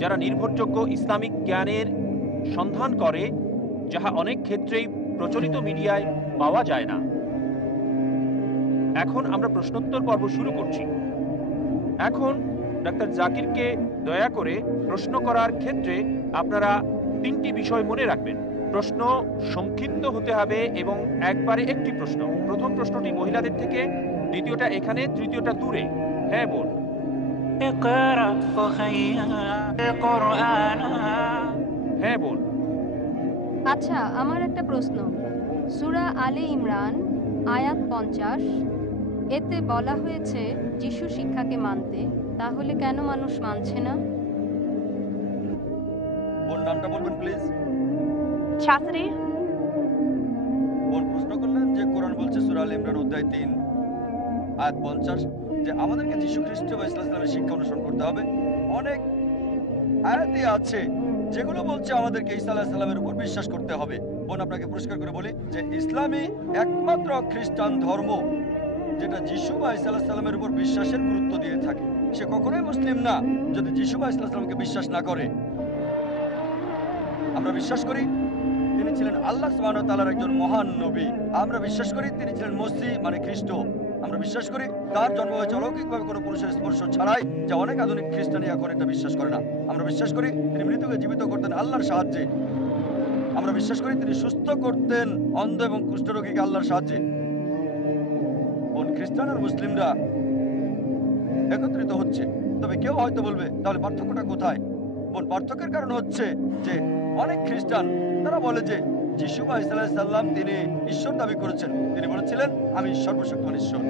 যারা নির্ভরযোগ্য ইসলামিক জ্ঞানের সন্ধান করে, যাহা অনেক ক্ষেত্রেই প্রচলিত মিডিয়ায় পাওয়া যায় না। এখন আমরা প্রশ্নোত্তর পর্ব শুরু করছি। এখন ডাক্তার জাকিরকে দয়া করে প্রশ্ন করার ক্ষেত্রে আপনারা 3টি বিষয় মনে রাখবেন। প্রশ্ন সংক্ষিপ্ত হতে হবে এবং একবারে একটি প্রশ্ন। প্রথম প্রশ্নটি মহিলাদের থেকে, দ্বিতীয়টা এখানে, তৃতীয়টা দূরে। হ্যাঁ বোন। اقرأ أخيا القرآن। হ্যাঁ বোন। আচ্ছা, আমার একটা প্রশ্ন। সূরা আলে ইমরান আয়াত 50, এতে বলা হয়েছে যিশু শিক্ষাকে মানতে, তাহলে কেন মানুষ মানছে না? বোন নামটা বলবেন প্লিজ। ছাত্রী। বোন প্রশ্ন করলেন যে কোরআন বলছে সূরা আলে ইমরান অধ্যায় 3 আয়াত 50 যে আমাদেরকে যীশু খ্রিস্ট বা ইসলামের শিক্ষা অনুসরণ করতে হবে। অনেক আয়াতই আছে যেগুলো বলছে আমাদেরকে ঈসা আলাইহিস সালামের উপর বিশ্বাস করতে হবে। বোন আপনাকে পরিষ্কার করে বলি যে ইসলামই একমাত্র খ্রিস্টান ধর্ম যেটা যীশু বা ঈসা আলাইহিস সালামের উপর বিশ্বাসের গুরুত্ব দিয়ে থাকে। সে কখনোই মুসলিম না যদি যীশু বা ঈসা আলাইহিস সালামকে বিশ্বাস না করে। আমরা বিশ্বাস করি তিনি ছিলেন আল্লাহ সুবহানাহু ওয়া তাআলার একজন মহান নবী। আমরা বিশ্বাস করি তিনি ছিলেন মসিহ মানে খ্রিস্ট। আমরা বিশ্বাস করি তার জন্ম হয়েছে অলৌকিকভাবে কোনো পুরুষের স্পর্শ ছাড়াই, যা অনেক আধুনিক খ্রিস্টানি এখন এটা বিশ্বাস করে না। আমরা বিশ্বাস করি তিনি মৃতকে জীবিত করতেন আল্লাহর সাহায্যে। আমরা বিশ্বাস করি তিনি সুস্থ করতেন অন্ধ এবং কুষ্ঠরোগীকে আল্লাহর সাহায্যে। কোন খ্রিস্টান আর মুসলিমরা একত্রিত হচ্ছে, তবে কেউ হয়তো বলবে তাহলে পার্থক্যটা কোথায়? বোন, পার্থক্যের কারণ হচ্ছে যে অনেক খ্রিস্টান তারা বলে যে যিশু বা ঈসা আলাইহিস সালাম তিনি ঈশ্বর দাবি করেছেন। তিনি বলেছিলেন আমি সর্বশক্তিমান ঈশ্বর।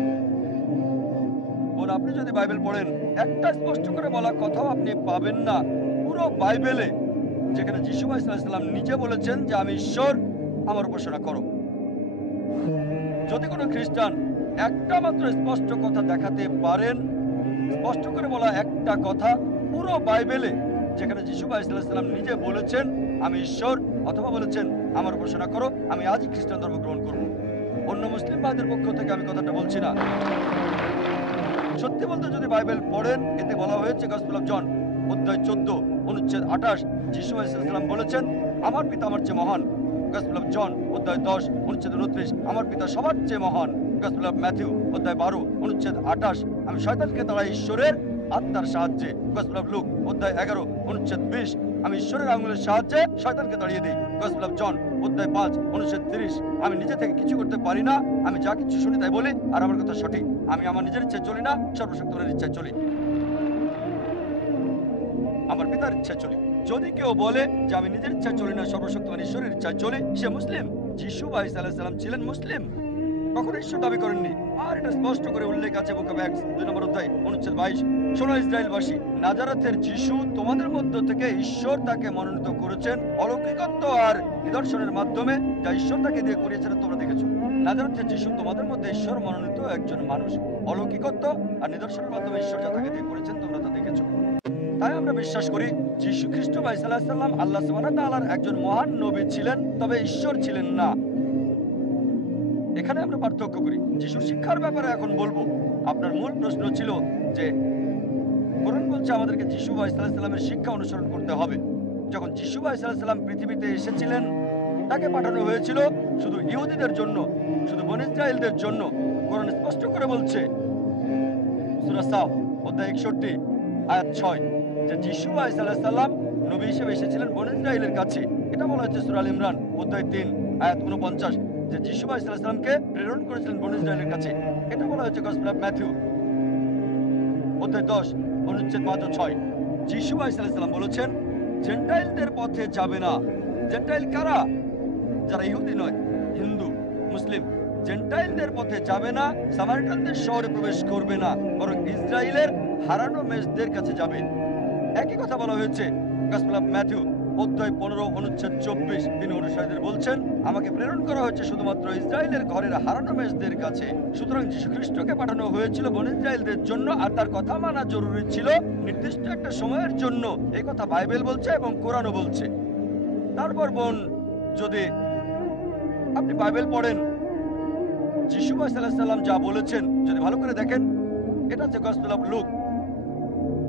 বোন, আপনি যদি বাইবেল পড়েন একটা স্পষ্ট করে বলা কথাও আপনি পাবেন না পুরো বাইবেলে যেখানে যিশু বা ঈসা আলাইহিস সালাম নিজে বলেছেন যে আমি ঈশ্বর, আমার উপাসনা করো। যদি কোনো খ্রিস্টান একটা মাত্র স্পষ্ট কথা দেখাতে পারেন, স্পষ্ট করে বলা একটা কথা পুরো বাইবেলে, যেখানে যিশু আলাইহিস সালাম নিজে বলেছেন আমি ঈশ্বর, অথবা বলেছেন আমার উপাসনা করো, আমি আজই খ্রিস্টান ধর্ম গ্রহণ করব। অন্য মুসলিম ভাইদের পক্ষ থেকে আমি কথাটা বলছি না। সত্যি বলতে যদি বাইবেল পড়েন, এতে বলা হয়েছে গসপেল অফ জন অধ্যায় 14 অনুচ্ছেদ 28, যিশু আলাইহিস সালাম বলেছেন আমার পিতা আমার চেয়ে মহান। গসপেল অফ জন অধ্যায় 10 অনুচ্ছেদ 29, আমার পিতা সবার চেয়ে মহান। গসপেল অফ ম্যাথিউ অধ্যায় 12 অনুচ্ছেদ 28, আমি শয়তানকে তাড়াই ঈশ্বরের আত্মার সাহায্যে। গসপেল অফ লুক অধ্যায় 11 অনুচ্ছেদ 20, আমি ঈশ্বরের আঙুলের সাহায্যে শয়তানকে তাড়িয়ে দিই। গসপেল অফ জন অধ্যায় 5 অনুচ্ছেদ 30, আমি নিজে থেকে কিছু করতে পারি না, আমি যা কিছু শুনি তাই বলি, আর আমার কথা সঠিক। আমি আমার নিজের ইচ্ছায় চলি না, সর্বশক্তিমানের ইচ্ছায় চলি, আমার পিতার ইচ্ছায় চলি। যদি কেউ বলে যে আমি নিজের ইচ্ছায় চলি না, সর্বশক্তিমান ঈশ্বরের ইচ্ছায় চলি, সে মুসলিম। যিশু আলাইহিস সালাম ছিলেন মুসলিম, কখনো ঈশ্বর দাবি করেননি। আর এটা স্পষ্ট করে উল্লেখ আছে বুক অফ অ্যাক্টস 2 নম্বর অধ্যায় অনুচ্ছেদ 22, শোনো ইসরায়েলবাসী, নাজারেথের যিশু তোমাদের মধ্য থেকে ঈশ্বর তাকে মনোনীত করেছেন অলৌকিকত্ব আর নিদর্শনের মাধ্যমে, যা ঈশ্বর তাকে দিয়ে করিয়েছেন তোমরা দেখেছো। নাজারেথের যিশু তোমাদের মধ্যে ঈশ্বর মনোনীত একজন মানুষ, অলৌকিকত্ব আর নিদর্শনের মাধ্যমে ঈশ্বর যা তাকে দিয়ে করেছেন তোমরা তা দেখেছো। তাই আমরা বিশ্বাস করি যিশু খ্রিস্ট আলাইহিস সালাম আল্লাহ সুবহানাহু ওয়া তাআলার একজন মহান নবী ছিলেন, তবে ঈশ্বর ছিলেন না। এখানে আমরা পার্থক্য করি। যিশুর শিক্ষার ব্যাপারে এখন বলবো। আপনার মূল প্রশ্ন ছিল যে কোরআন বলছে আমাদেরকে যিশু আলাইহিস সালামের শিক্ষা অনুসরণ করতে হবে। যখন যিশু আলাইহিস সালাম পৃথিবীতে এসেছিলেন, তাকে পাঠানো হয়েছিল শুধু ইহুদিদের জন্য, শুধু বনী ইসরাইলদের জন্য। কোরআন স্পষ্ট করে বলছে সূরা সাফ অধ্যায় 61 আয়াত 6 যে যিশু আলাইহিস সালাম নবী হিসেবে এসেছিলেন বনী ইসরাইলের কাছে। এটা বলা হচ্ছে সূরা আল ইমরান অধ্যায় 3 আয়াত 49 যে যিশু আলাইহিস সালামকে প্রেরণ করেছিলেন বনী ইসরাইলের কাছে। এটা বলা হচ্ছে গসপেল অফ ম্যাথিউ অধ্যায় 10 অনুচ্ছেদ 5 ও 6। যিশু আলাইহিস সালাম বলেছেন জেন্টাইলদের পথে যাবে না। জেন্টাইল কারা? যারা ইহুদি নয়, হিন্দু, মুসলিম। জেন্টাইলদের পথে যাবে না, সামারিটানদের শহরে প্রবেশ করবে না, বরং ইসরায়েলের হারানো মেষদের কাছে যাবে। একই কথা বলা হয়েছে গসপেল অফ ম্যাথিউ অধ্যায় 15 অনুচ্ছেদ 24। তিনি অনুসারীদের বলছেন আমাকে প্রেরণ করা হয়েছে শুধুমাত্র ইসরায়েলের ঘরের হারানো মেষদের কাছে। সুতরাং যীশু খ্রিস্টকে পাঠানো হয়েছিল বনী ইসরায়েলদের জন্য, আর তার কথা মানা জরুরি ছিল নির্দিষ্ট একটা সময়ের জন্য। এই কথা বাইবেল বলছে এবং কোরআনও বলছে। তারপর বোন, যদি আপনি বাইবেল পড়েন, যিশু আলাইহিস সালাম যা বলেছেন যদি ভালো করে দেখেন, এটা হচ্ছে গসপেল অফ লুক,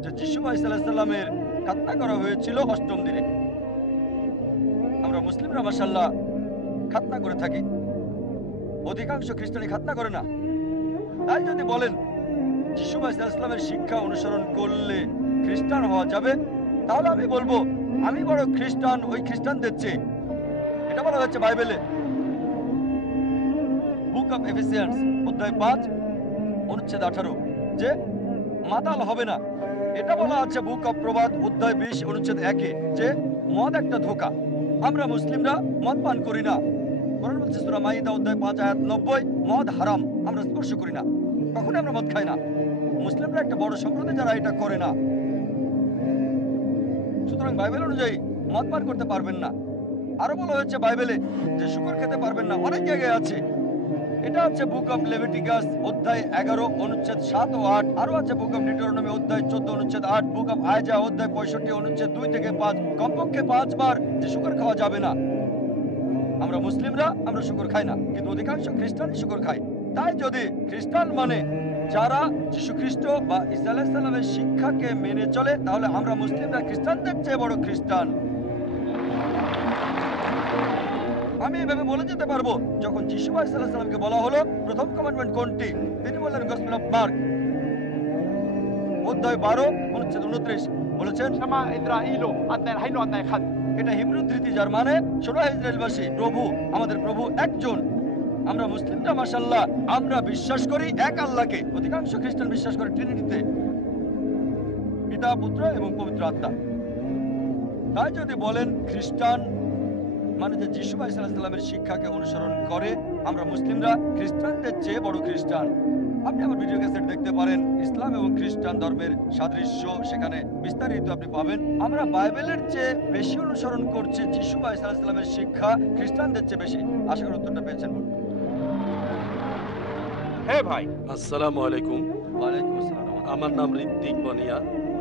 যে যিশু আলাইহিস সালামের খাতনা করা হয়েছিল 8ম দিনে। আমরা মুসলিমরা মাশাআল্লাহ খাতনা করে থাকি, অধিকাংশ খ্রিস্টানি খাতনা করে না। তাই যদি বলেন যিশু আলাইহিস সালামের শিক্ষা অনুসরণ করলে খ্রিস্টান হওয়া যাবে, তাহলে আমি বলবো আমি বড় খ্রিস্টান ওই খ্রিস্টানদের চেয়ে। এটা বলা হচ্ছে বাইবেলে বুক অফ এফেসিয়ান্স অধ্যায় 5 অনুচ্ছেদ 18 যে মাতাল হবে না। এটা বলা আছে বুক অফ প্রবাদ অধ্যায় 20 অনুচ্ছেদ 1 যে মদ একটা ধোঁকা। আমরা মুসলিমরা মদ পান করি না। কোরআন বলছে সূরা মাইদা অধ্যায় 5 আয়াত 90 মদ হারাম, আমরা স্পর্শ করি না, কখনো আমরা মদ খাই না। মুসলিমরা একটা বড় সম্প্রদায় যারা এটা করে না। সুতরাং বাইবেল অনুযায়ী মদ পান করতে পারবেন না। আরো বলা হয়েছে বাইবেলে যে শুকর খেতে পারবেন না, অনেক জায়গায় আছে। এটা আছে বুক অফ লেভিটিকাস অধ্যায় 11 অনুচ্ছেদ 7 ও 8। আরো আছে বুক অফ ডিউটেরোনমি অধ্যায় 14 অনুচ্ছেদ 8, বুক অফ আইজা অধ্যায় 65 অনুচ্ছেদ 2 থেকে 5। কমপক্ষে 5 বার যে শুকর খাওয়া যাবে না। আমরা মুসলিমরা আমরা শুকর খাই না, কিন্তু অধিকাংশ খ্রিস্টান শুকর খায়। তাই যদি খ্রিস্টান মানে যারা যীশু খ্রিস্ট বা ঈসা আলাইহিস সালামের শিক্ষাকে মেনে চলে, তাহলে আমরা মুসলিমরা খ্রিস্টানদের চেয়ে বড় খ্রিস্টান। আমি এভাবে বলে যেতে পারবো, যখন যীশু আলাইহিস সালামকে বলা হলো প্রথম কমান্ডমেন্ট কোনটি, তিনি বললেন গসপেল অফ মার্ক অধ্যায় 12 অনুচ্ছেদ 29 বলেছেন Shama Israelo, Adnan Haino Adnan Khad. এটা হিব্রু ধৃতি, যার মানে শোনো হে ইসরায়েলবাসী, প্রভু আমাদের প্রভু একজন। আমরা মুসলিমরা মাশাআল্লাহ আমরা বিশ্বাস করি এক আল্লাহকে। অধিকাংশ খ্রিস্টান বিশ্বাস করে ট্রিনিটিতে, পিতা পুত্র এবং পবিত্র আত্মা। তাই যদি বলেন খ্রিস্টান মানে যে যীশু আলাইহিস সালামের শিক্ষাকে অনুসরণ করে, আমরা মুসলিমরা খ্রিস্টানদের চেয়ে বড় খ্রিস্টান। আপনি আমার ভিডিও ক্যাসেট দেখতে পারেন, ইসলাম এবং খ্রিস্টান ধর্মের সাদৃশ্য, সেখানে বিস্তারিত আপনি পাবেন। আমরা বাইবেলের চেয়ে বেশি অনুসরণ করছি যীশু আলাইহিস সালামের শিক্ষা, খ্রিস্টানদের চেয়ে বেশি। আশা করি উত্তরটা পেয়েছেন। হ্যাঁ ভাই। আসসালামু আলাইকুম। ওয়ালাইকুম আসসালাম। আমার নাম ঋত্বিক বনিয়া।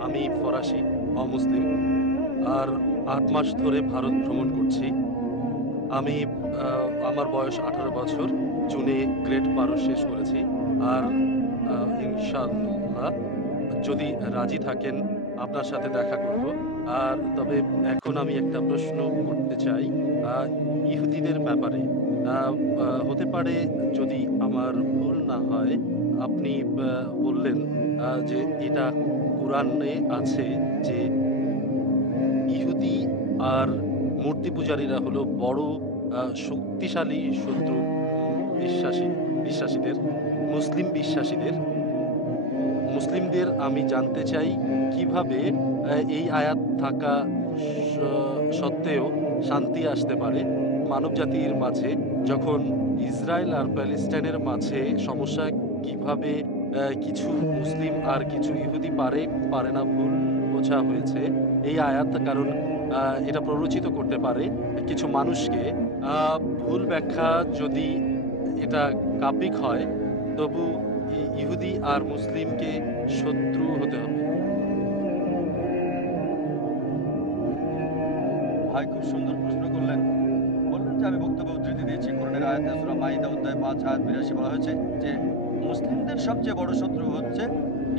আমি ফরাসি, অমুসলিম। আর ৮ মাস ধরে ভারত ভ্রমণ করছি। আমি আমার বয়স ১৮ বছর। জুনে গ্রেড ১২ শেষ করেছি। আর ইনশাআল্লাহ যদি রাজি থাকেন আপনার সাথে দেখা করব। আর তবে এখন আমি একটা প্রশ্ন করতে চাই ইহুদিদের ব্যাপারে। আ আ হতে পারে যদি আমার ভুল না হয়, আপনি বললেন যে এটা কুরআনে আছে যে ইহুদি আর মূর্তি পূজারীরা হলো বড় শক্তিশালী শত্রু বিশ্বাসীদের, মুসলিম বিশ্বাসীদের। মুসলিমদের আমি জানতে চাই কিভাবে এই আয়াত থাকা সত্ত্বেও শান্তি আসতে পারে মানবজাতির মাঝে, যখন ইসরায়েল আর প্যালেস্টাইনের মাঝে সমস্যা কিভাবে কিছু মুসলিম আর কিছু ইহুদি পারে না ভুল বোঝা হয়েছে এই আয়াত, কারণ এটা প্ররোচিত করতে পারে কিছু মানুষকে। ভুল ব্যাখ্যা যদি এটা কাব্যিক হয়, তবু ইহুদি আর মুসলিমকে শত্রু হতে হবে। ভাই খুব সুন্দর প্রশ্ন করলেন। বললেন যে আমি বক্তব্য উদ্ধৃতি দিয়েছি কোরআনের আয়াতে সূরা মাইদা অধ্যায় ৫ আয়াত ৮২ বলা হয়েছে যে মুসলিমদের সবচেয়ে বড় শত্রু হচ্ছে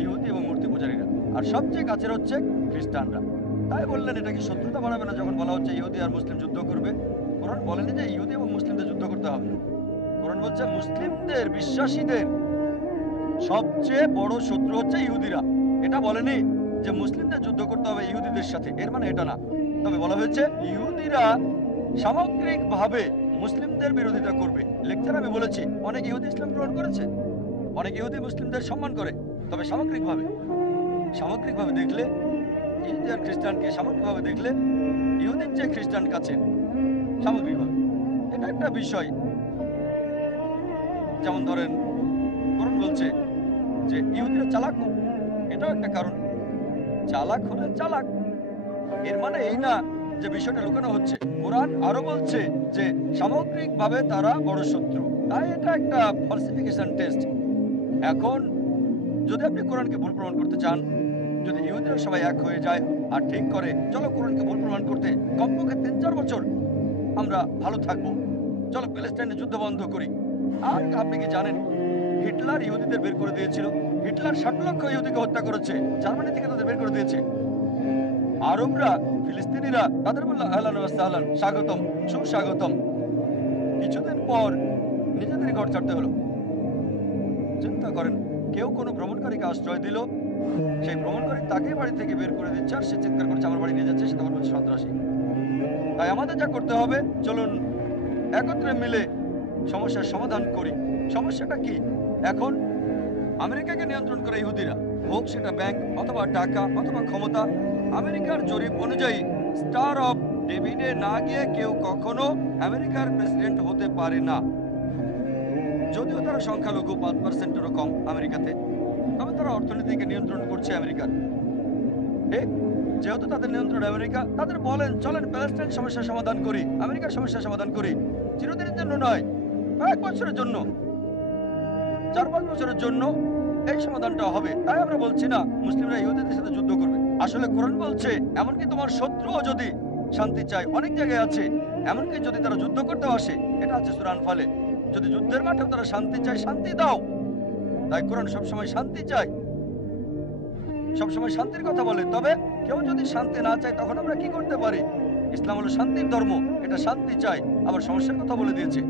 ইহুদি এবং মূর্তি পূজারীরা, আর সবচেয়ে কাছের হচ্ছে খ্রিস্টানরা। তাই বললেন এটা কি শত্রুতা বাড়াবে না যখন বলা হচ্ছে ইহুদি আর মুসলিম যুদ্ধ করবে? কোরআন বলেনি যে ইহুদি এবং মুসলিমদের যুদ্ধ করতে হবে। কোরআন বলছে মুসলিমদের বিশ্বাসীদের সবচেয়ে বড় শত্রু হচ্ছে ইহুদিরা। এটা বলেনি যে মুসলিমদের যুদ্ধ করতে হবে ইহুদিদের সাথে, এর মানে এটা না। তবে বলা হয়েছে ইহুদিরা সামগ্রিকভাবে মুসলিমদের বিরোধিতা করবে। লেকচার আমি বলেছি অনেক ইহুদি ইসলাম গ্রহণ করেছে, অনেক ইহুদি মুসলিমদের সম্মান করে, তবে সামগ্রিকভাবে দেখলে ইহুদি আর খ্রিস্টানকে সামগ্রিকভাবে দেখলে ইহুদির চেয়ে খ্রিস্টান কাছে সামগ্রিকভাবে। এটা একটা বিষয়। যেমন ধরেন কোরআন বলছে যে ইহুদিরা চালাক, এটাও একটা কারণ। চালাক হলে চালাক, এর মানে এই না যে বিষয়টা লুকানো হচ্ছে। কোরআন আরো বলছে যে সামগ্রিকভাবে তারা বড় শত্রু। তাই এটা একটা ফলসিফিকেশন টেস্ট। এখন যদি আপনি কোরআনকে ভুল প্রমাণ করতে চান, যদি ইহুদিরা সবাই এক হয়ে যায় আর ঠিক করে চলো কোরআনকে ভুল প্রমাণ করতে কমপক্ষে ৩-৪ বছর আমরা ভালো থাকবো, চলো প্যালেস্টাইনে যুদ্ধ বন্ধ করি। আর আপনি কি জানেন হিটলার ইহুদিদের বের করে দিয়েছিল? হিটলার ৬০ লক্ষ ইহুদিকে হত্যা করেছে, জার্মানি থেকে তাদের বের করে দিয়েছে। আরবরা, ফিলিস্তিনিরা তাদের বলল আহলান ওয়া সাহলান, স্বাগতম, সুস্বাগতম। কিছুদিন পর নিজেদের ঘর ছাড়তে হলো। চিন্তা করেন, কেউ কোনো ভ্রমণকারীকে আশ্রয় দিল, সেই ভ্রমণকারী তাকে বাড়ি থেকে বের করে দিচ্ছে, আর সে চিৎকার করছে আমার বাড়ি নিয়ে যাচ্ছে, সে তখন বলছে সন্ত্রাসী। তাই আমাদের যা করতে হবে, চলুন একত্রে মিলে সমস্যার সমাধান করি। সমস্যাটা কি? এখন আমেরিকাকে নিয়ন্ত্রণ করে ইহুদিরা, হোক সেটা ব্যাংক অথবা টাকা অথবা ক্ষমতা। আমেরিকার জরিপ অনুযায়ী স্টার অফ ডেভিডে না গিয়ে কেউ কখনো আমেরিকার প্রেসিডেন্ট হতে পারে না, যদিও তারা সংখ্যালঘু 5%-এরও কম আমেরিকাতে। তবে তারা অর্থনীতিকে নিয়ন্ত্রণ করছে আমেরিকার। ঠিক, যেহেতু তাদের নিয়ন্ত্রণ আমেরিকা, তাদের বলেন চলেন প্যালেস্টাইন সমস্যার সমাধান করি, আমেরিকার সমস্যার সমাধান করি। চিরদিনের জন্য নয়, কয়েক বছরের জন্য, 4-5 বছরের জন্য এই সমাধানটা হবে। তাই আমরা বলছি না মুসলিমরা ইহুদিদের সাথে যুদ্ধ করবে। আসলে কোরআন বলছে এমনকি তোমার শত্রুও যদি শান্তি চায়, অনেক জায়গায় আছে, এমনকি যদি তারা যুদ্ধ করতে আসে, এটা আছে সূরা আনফালে, যদি যুদ্ধের মাঠেও তারা শান্তি চায়, শান্তি দাও। তাই কোরআন সবসময় শান্তি চায়, সবসময় শান্তির কথা বলে। তবে কেউ যদি শান্তি না চায়, তখন আমরা কি করতে পারি? ইসলাম হলো শান্তির ধর্ম, এটা শান্তি চায়, আবার সমস্যার কথা বলে দিয়েছে।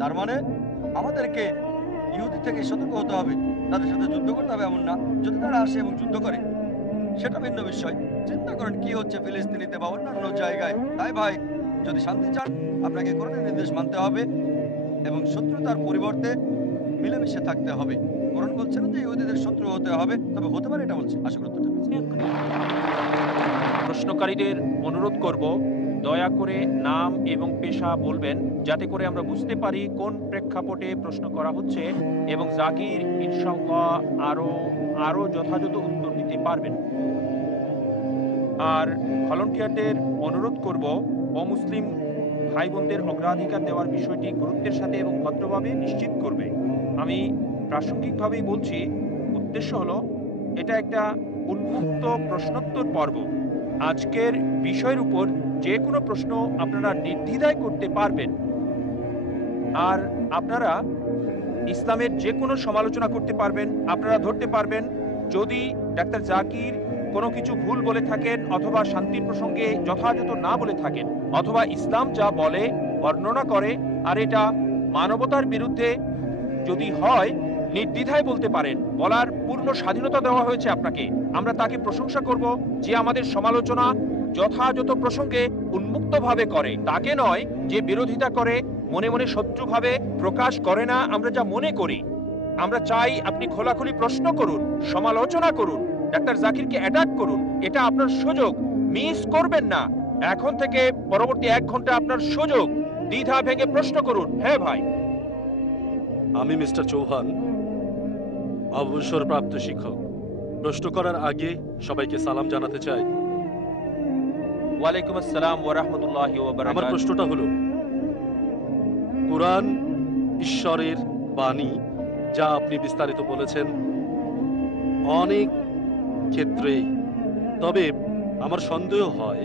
তার মানে আমাদেরকে ইহুদি থেকে সতর্ক হতে হবে, তাদের সাথে যুদ্ধ করতে হবে এমন না। যদি তারা আসে এবং যুদ্ধ করে, সেটা ভিন্ন বিষয়। চিন্তা করেন কি হচ্ছে ফিলিস্তিনিতে বা অন্যান্য জায়গায়। তাই ভাই, যদি শান্তি চান, আপনাকে কোরআনের নির্দেশ মানতে হবে এবং শত্রুতার পরিবর্তে মিলেমিশে থাকতে হবে। কোরআন বলছে না যে ইহুদিদের শত্রু হতে হবে, তবে হতে পারে, এটা বলছে। আশা করি উত্তরটা পেয়েছেন। প্রশ্নকারীদের অনুরোধ করব দয়া করে নাম এবং পেশা বলবেন, যাতে করে আমরা বুঝতে পারি কোন প্রেক্ষাপটে প্রশ্ন করা হচ্ছে এবং জাকির ইনশাআল্লাহ আরো যথাযথ উত্তর দিতে পারবেন। আর ভলান্টিয়ারদের অনুরোধ করব অমুসলিম ভাই বোনদের অগ্রাধিকার দেওয়ার বিষয়টি গুরুত্বের সাথে এবং ভদ্রভাবে নিশ্চিত করবে। আমি প্রাসঙ্গিকভাবেই বলছি, উদ্দেশ্য হলো এটা একটা উন্মুক্ত প্রশ্নোত্তর পর্ব। আজকের বিষয়ের উপর যে কোনো প্রশ্ন আপনারা নির্দ্বিধায় করতে পারবেন, আর আপনারা ইসলামের যে কোনো সমালোচনা করতে পারবেন, আপনারা ধরতে পারবেন যদি ডাক্তার জাকির কোনো কিছু ভুল বলে থাকেন অথবা শান্তির প্রসঙ্গে যথাযথ না বলে থাকেন, অথবা ইসলাম যা বলে বর্ণনা করে আর এটা মানবতার বিরুদ্ধে যদি হয়, নির্দ্বিধায় বলতে পারেন। বলার পূর্ণ স্বাধীনতা দেওয়া হয়েছে আপনাকে। আমরা তাকে প্রশংসা করব যে আমাদের সমালোচনা যথাযথ প্রসঙ্গে উন্মুক্তভাবে করে, তাকে নয় যে বিরোধিতা করে, মনে মনে শত্রুভাবে প্রকাশ করে না আমরা যা মনে করি। আমরা চাই আপনি খোলাখুলি প্রশ্ন করুন, সমালোচনা করুন, ডাক্তার জাকিরকে অ্যাটাক করুন। এটা আপনার সুযোগ, মিস করবেন না। এখন থেকে পরবর্তী 1 ঘন্টা আপনার সুযোগ, দ্বিধা ভেঙে প্রশ্ন করুন। হ্যাঁ ভাই। আমি মিস্টার চৌহান, অবসরপ্রাপ্ত শিক্ষক। প্রশ্ন করার আগে সবাইকে সালাম জানাতে চাই। ওয়ালাইকুম আসসালাম ওয়া রাহমাতুল্লাহি ওয়া আমার বারাকাতুহু। প্রশ্নটা হলো, কুরআন ঈশ্বরের বাণী, যা আপনি বিস্তারিত বলেছেন অনেক ক্ষেত্রেই। তবে আমার সন্দেহ হয়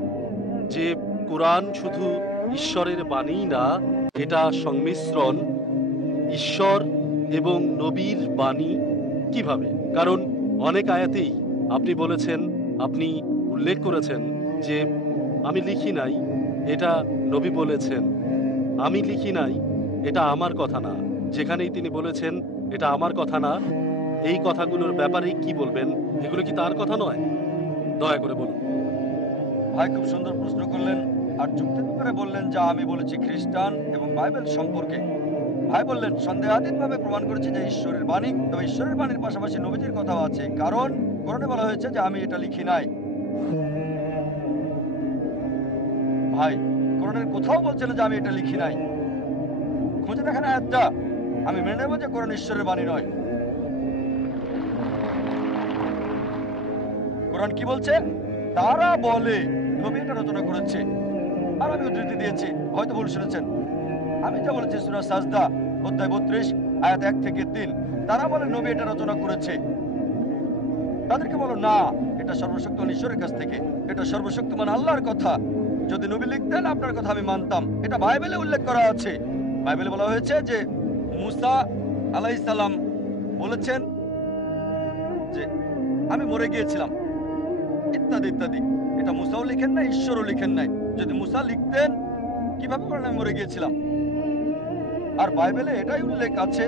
যে কুরআন শুধু ঈশ্বরের বাণী না, এটা সংমিশ্রণ ঈশ্বর এবং নবীর বাণী। কিভাবে? কারণ অনেক আয়াতেই আপনি বলেছেন, আপনি উল্লেখ করেছেন যে আমি লিখি নাই, এটা নবী বলেছেন। আমি লিখি নাই, এটা আমার কথা না। যেখানেই তিনি বলেছেন এটা আমার কথা না, এই কথাগুলোর ব্যাপারে কি বলবেন? এগুলো কি তার কথা নয়? দয়া করে বলুন। ভাই খুব সুন্দর প্রশ্ন করলেন, আর যুক্তি করে বললেন যা আমি বলেছি খ্রিস্টান এবং বাইবেল সম্পর্কে। ভাই বললেন সন্দেহাতীতভাবে প্রমাণ করেছে যে ঈশ্বরের বাণী, তবে ঈশ্বরের বাণীর পাশাপাশি নবীজির কথাও আছে, কারণ কোরআনে বলা হয়েছে যে আমি এটা লিখি নাই। ভাই কোরআনের কোথাও বলছে না যে আমি এটা লিখি নাই। খুঁজে দেখেন আয়াতটা, আমি মেনে নেব যে কোরআন ঈশ্বরের বাণী নয়। কোরআন কি বলছে? তারা বলে নবী এটা রচনা করেছে। আর আমি উদ্ধৃতি দিয়েছি, হয়তো ভুল শুনেছেন। আমি যা বলেছি সূরা সাজদা অধ্যায় 32 আয়াত 1 থেকে 3। তারা বলে নবী এটা রচনা করেছে। তাদেরকে বলো না, এটা সর্বশক্তিমান ঈশ্বরের কাছ থেকে, এটা সর্বশক্তিমান আল্লাহর কথা। যদি নবী লিখতেন আপনার কথা আমি মানতাম। এটা বাইবেলে উল্লেখ করা আছে। বাইবেলে বলা হয়েছে যে মুসা আলাইহিস সালাম বলেছেন যে আমি মরে গিয়েছিলাম, ইত্যাদি ইত্যাদি। এটা মুসাও লিখেন নাই, ঈশ্বরও লিখেন নাই। যদি মুসা লিখতেন কিভাবে বলেন আমি মরে গিয়েছিলাম? আর বাইবেলে এটাই উল্লেখ আছে,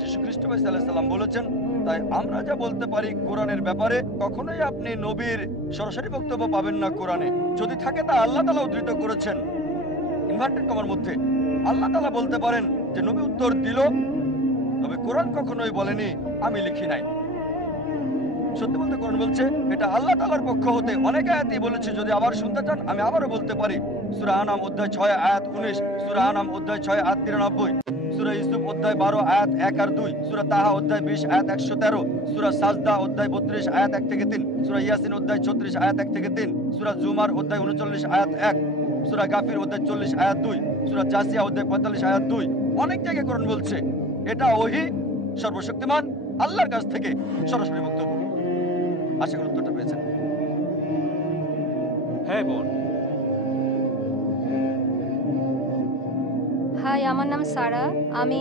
যীশু খ্রিস্ট ভাই সাল্লাল্লাহু আলাইহি সাল্লাম বলেছেন। তাই আমরা যা বলতে পারি কোরআনের ব্যাপারে, কখনোই আপনি নবীর সরাসরি বক্তব্য পাবেন না কোরআনে। যদি থাকে তা আল্লাহ তাআলা উদ্ধৃত করেছেন ইনভার্টেড কমার মধ্যে। আল্লাহ তাআলা বলতে পারেন যে নবী উত্তর দিল, তবে কোরআন কখনোই বলেনি আমি লিখি নাই। সত্যি বলতে কোরআন বলছে এটা আল্লাহ তাআলার পক্ষ হতে অনেক আয়াতই বলেছে। যদি আবার শুনতে চান আমি আবারও বলতে পারি। সূরা আনাম অধ্যায় 6 আয়াত 19, সূরা আনাম অধ্যায় 6 আয়াত 93, সূরা ইউসুফ অধ্যায় 12 আয়াত 1 আর 2, সূরা তাহা অধ্যায় 20 আয়াত 113, সূরা সাজদা অধ্যায় 32 আয়াত 1 থেকে 3, সূরা ইয়াসিন অধ্যায় 36 আয়াত 1 থেকে 3, সূরা জুমার অধ্যায় 39 আয়াত 1, সূরা গাফির অধ্যায় 40 আয়াত 2, সূরা জাসিয়া অধ্যায় 45 আয়াত 2। অনেক জায়গায় কোরআন বলছে এটা ওহী সর্বশক্তিমান আল্লাহর কাছ থেকে সরাসরি বক্তব্য। আশা করি উত্তরটা পেয়েছেন। হ্যাঁ বোন। হাই, আমার নাম সারা। আমি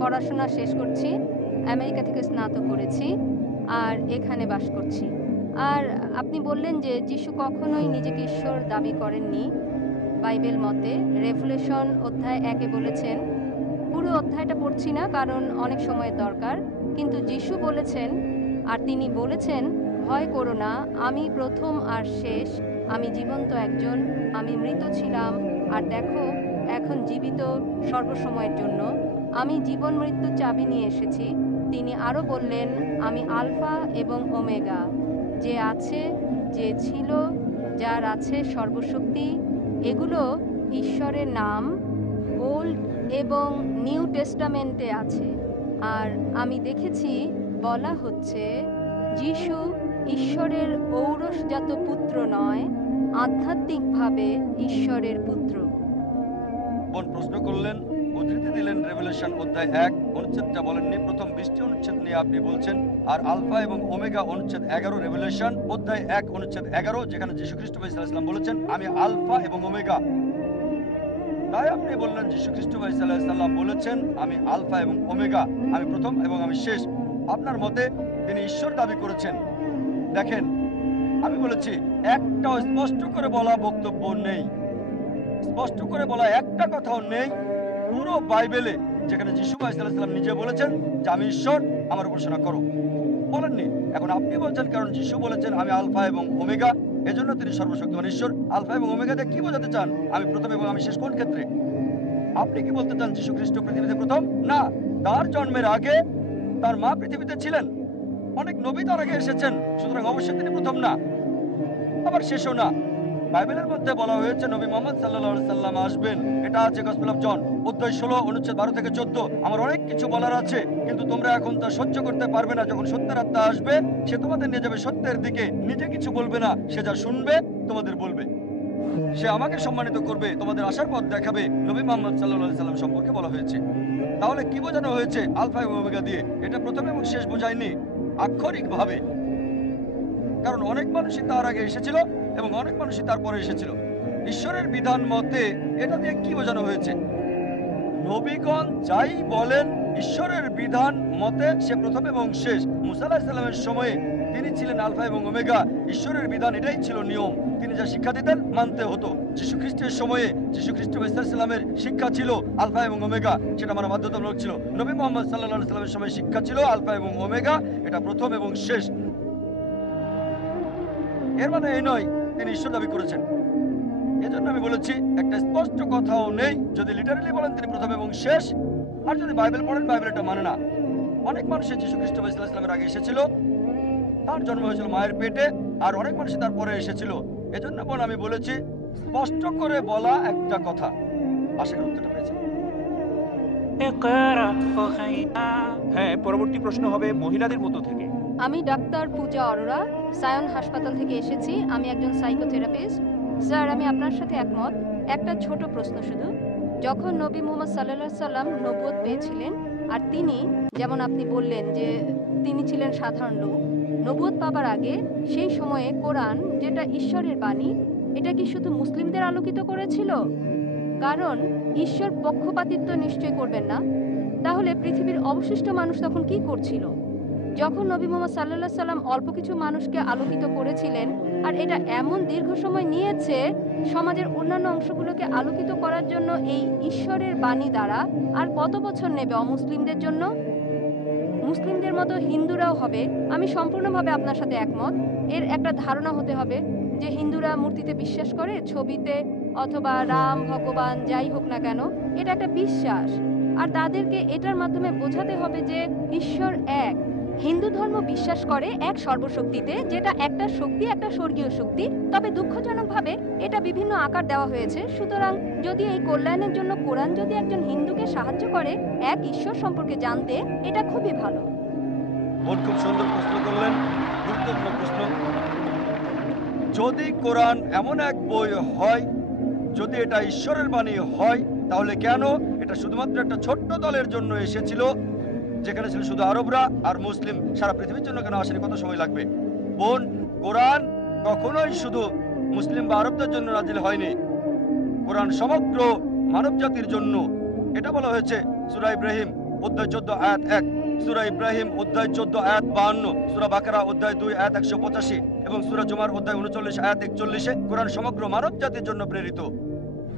পড়াশোনা শেষ করছি, আমেরিকা থেকে স্নাতক করেছি আর এখানে বাস করছি। আর আপনি বললেন যে যিশু কখনোই নিজেকে ঈশ্বর দাবি করেননি। বাইবেল মতে রেভলিউশন অধ্যায় 1-এ বলেছেন, পুরো অধ্যায়টা পড়ছি না কারণ অনেক সময়ের দরকার, কিন্তু যিশু বলেছেন, আর তিনি বলেছেন ভয় করো না, আমি প্রথম আর শেষ, আমি জীবন্ত একজন, আমি মৃত ছিলাম আর দেখো এখন জীবিত সর্বসময়ের জন্য, আমি জীবন মৃত্যুর চাবি নিয়ে এসেছি। তিনি আরও বললেন আমি আলফা এবং ওমেগা, যে আছে, যে ছিল, যার আছে সর্বশক্তি। এগুলো ঈশ্বরের নাম ওল্ড এবং নিউ টেস্টামেন্টে আছে। আর আমি দেখেছি বলা হচ্ছে যিশু ঈশ্বরের ঔরসজাত পুত্র নয়, আধ্যাত্মিকভাবে ঈশ্বরের পুত্র। বোন প্রশ্ন করলেন উদ্ধৃতি দিলেন রেভেলেশন অধ্যায় 1 অনুচ্ছেদটা বলেননি, প্রথম 20টি অনুচ্ছেদ নিয়ে আপনি বলছেন। আর আলফা এবং ওমেগা অনুচ্ছেদ 11 রেভেলেশন অধ্যায় 1 অনুচ্ছেদ 11, যেখানে যীশু খ্রিস্ট ভাই সাল্লাল্লাহু আলাইহি ওয়াসাল্লাম বলেছেন আমি আলফা এবং ওমেগা। তাই আপনি বললেন যীশু খ্রিস্ট ভাই সাল্লাল্লাহু আলাইহি ওয়াসাল্লাম বলেছেন আমি আলফা এবং ওমেগা, আমি প্রথম এবং আমি শেষ। আপনার মতে তিনি ঈশ্বর দাবি করেছেন। দেখেন, আমি বলেছি একটাও স্পষ্ট করে বলা বক্তব্য নেই, স্পষ্ট করে বলা একটা কথাও নেই পুরো বাইবেলে যেখানে যীশু ভাই সাল্লাল্লাহু আলাইহি ওয়াসাল্লাম নিজে বলেছেন যে আমি ঈশ্বর, আমার উপাসনা করো। বলেননি। এখন আপনি বলছেন কারণ যীশু বলেছেন আমি আলফা এবং ওমেগা, এজন্য তিনি সর্বশক্তিমান ঈশ্বর। আলফা এবং ওমেগাতে কি বোঝাতে চান? আমি প্রথম এবং আমি শেষ কোন ক্ষেত্রে? আপনি কি বলতে চান যীশু খ্রিস্ট পৃথিবীতে প্রথম? না, তার জন্মের আগে তার মা পৃথিবীতে ছিলেন। অনেক নবী তার আগে এসেছেন, সুতরাং অবশ্যই তিনি প্রথম না, আবার শেষও না। বাইবেলের মধ্যে বলা হয়েছে নবী মুহাম্মদ সাল্লাল্লাহু আলাইহি সাল্লাম আসবেন, এটা আছে গসপেল অফ জন অধ্যায় 16 অনুচ্ছেদ 12 থেকে 14। আমার অনেক কিছু বলার আছে, কিন্তু তোমরা এখন তা সহ্য করতে পারবে না। যখন সত্যের আত্মা আসবে সে তোমাদের নিয়ে যাবে সত্যের দিকে। নিজে কিছু বলবে না, সে যা শুনবে তোমাদের বলবে। সে আমাকে সম্মানিত করবে, তোমাদের আসার পথ দেখাবে। নবী মুহাম্মদ সাল্লাল্লাহু আলাইহি সাল্লাম সম্পর্কে বলা হয়েছে। তাহলে কি বোঝানো হয়েছে আলফা এবং ওমেগা দিয়ে? এটা প্রথম এবং শেষ বোঝায়নি আক্ষরিকভাবে, কারণ অনেক মানুষই তার আগে এসেছিল এবং অনেক মানুষই তারপরে এসেছিল। ঈশ্বরের বিধান মতে এটা দিয়ে কি বোঝানো হয়েছে? নবীগণ যাই বলেন ঈশ্বরের বিধান মতে সে প্রথম এবং শেষ। মুসা আলাইহিস সালামের সময়ে তিনি ছিলেন আলফা এবং ওমেগা। ঈশ্বরের বিধান এটাই ছিল নিয়ম, তিনি যা শিক্ষা দিতেন মানতে হতো। যীশু খ্রিস্টের সময়ে যীশু খ্রিস্ট সাল্লামের শিক্ষা ছিল আলফা এবং ওমেগা, সেটা মানা বাধ্যতামূলক ছিল। নবী মুহাম্মদ সাল্লাল্লাহু আলাইহি সাল্লামের সময় শিক্ষা ছিল আলফা এবং ওমেগা, এটা প্রথম এবং শেষ। এর মানে এই নয় তিনি ঈশ্বর দাবি করেছেন। এজন্য আমি বলেছি একটা স্পষ্ট কথাও নেই। যদি লিটারালি বলেন তিনি প্রথম এবং শেষ, আর যদি বাইবেল পড়েন বাইবেল এটা মানে না। অনেক মানুষের যীশু খ্রিস্ট ইসলামের আগে এসেছিল, তার জন্ম হয়েছিল মায়ের পেটে, আর অনেক মানুষ তারপরে এসেছিল। এজন্য আমি বলেছি স্পষ্ট করে বলা একটা কথা। আশা করি উত্তরটা পেয়েছি। اقرأ وخيا হ্যাঁ, পরবর্তী প্রশ্ন হবে মহিলাদের মধ্য থেকে। আমি ডাক্তার পূজা অরোরা, সায়ন হাসপাতাল থেকে এসেছি। আমি একজন সাইকোথেরাপিস্ট। স্যার, আমি আপনার সাথে একমত। একটা ছোট প্রশ্ন শুধু, যখন নবী মুহাম্মদ সাল্লাল্লাহু আলাইহি সাল্লাম নবুয়ত পেয়েছিলেন, আর তিনি যেমন আপনি বললেন যে তিনি ছিলেন সাধারণ লোক, নবুয়ত পাবার আগে সেই সময়ে কোরআন যেটা ঈশ্বরের বাণী, এটা কি শুধু মুসলিমদের আলোকিত করেছিল? কারণ ঈশ্বর পক্ষপাতিত্ব নিশ্চয় করবেন না। তাহলে পৃথিবীর অবশিষ্ট মানুষ তখন কি করছিল? যখন নবী মুহাম্মদ সাল্লাল্লাহু আলাইহি সাল্লাম অল্প কিছু মানুষকে আলোকিত করেছিলেন, আর এটা এমন দীর্ঘ সময় নিয়েছে সমাজের অন্যান্য অংশগুলোকে আলোকিত করার জন্য এই ঈশ্বরের বাণী দ্বারা, আর কত বছর নেবে অমুসলিমদের জন্য? মুসলিমদের মতো হিন্দুরাও হবে। আমি সম্পূর্ণভাবে আপনার সাথে একমত। এর একটা ধারণা হতে হবে যে হিন্দুরা মূর্তিতে বিশ্বাস করে, ছবিতে, অথবা রাম ভগবান যাই হোক না কেন, এটা একটা বিশ্বাস। আর তাদেরকে এটার মাধ্যমে বোঝাতে হবে যে ঈশ্বর এক। হিন্দু ধর্ম বিশ্বাস করে এক সর্বশক্তিতে, যেটা একটা শক্তি, একটা স্বর্গীয় শক্তি। তবে দুঃখজনকভাবে এটা বিভিন্ন আকার দেওয়া হয়েছে। সুতরাং যদি এই কল্যাণের জন্য কোরআন যদি একজন হিন্দুকে সাহায্য করে এক ঈশ্বর সম্পর্কে জানতে, এটা খুবই ভালো। বোন খুব সুন্দর প্রশ্ন করলেন, গুরুত্বপূর্ণ প্রশ্ন। যদি কোরআন এমন এক বই হয়, যদি এটা ঈশ্বরের বাণী হয়, তাহলে কেন এটা শুধুমাত্র একটা ছোট্ট দলের জন্য এসেছিল, যেখানে ছিল শুধু আরবরা আর মুসলিম? সারা পৃথিবীর জন্য কেন আসেনি? কত সময় লাগবে? বোন, কোরআন কখনোই শুধু মুসলিম বা আরবদের জন্য নাজিল হয়নি। কোরআন সমগ্র মানব জাতির জন্য। এটা বলা হয়েছে সূরা ইব্রাহিম অধ্যায় 14 আয়াত 1, সূরা ইব্রাহিম অধ্যায় 14 আয়াত 52, সূরা বাকারা অধ্যায় 2 আয়াত 185 এবং সূরা জুমার অধ্যায় 39 আয়াত 41-এ কোরআন সমগ্র মানব জাতির জন্য প্রেরিত।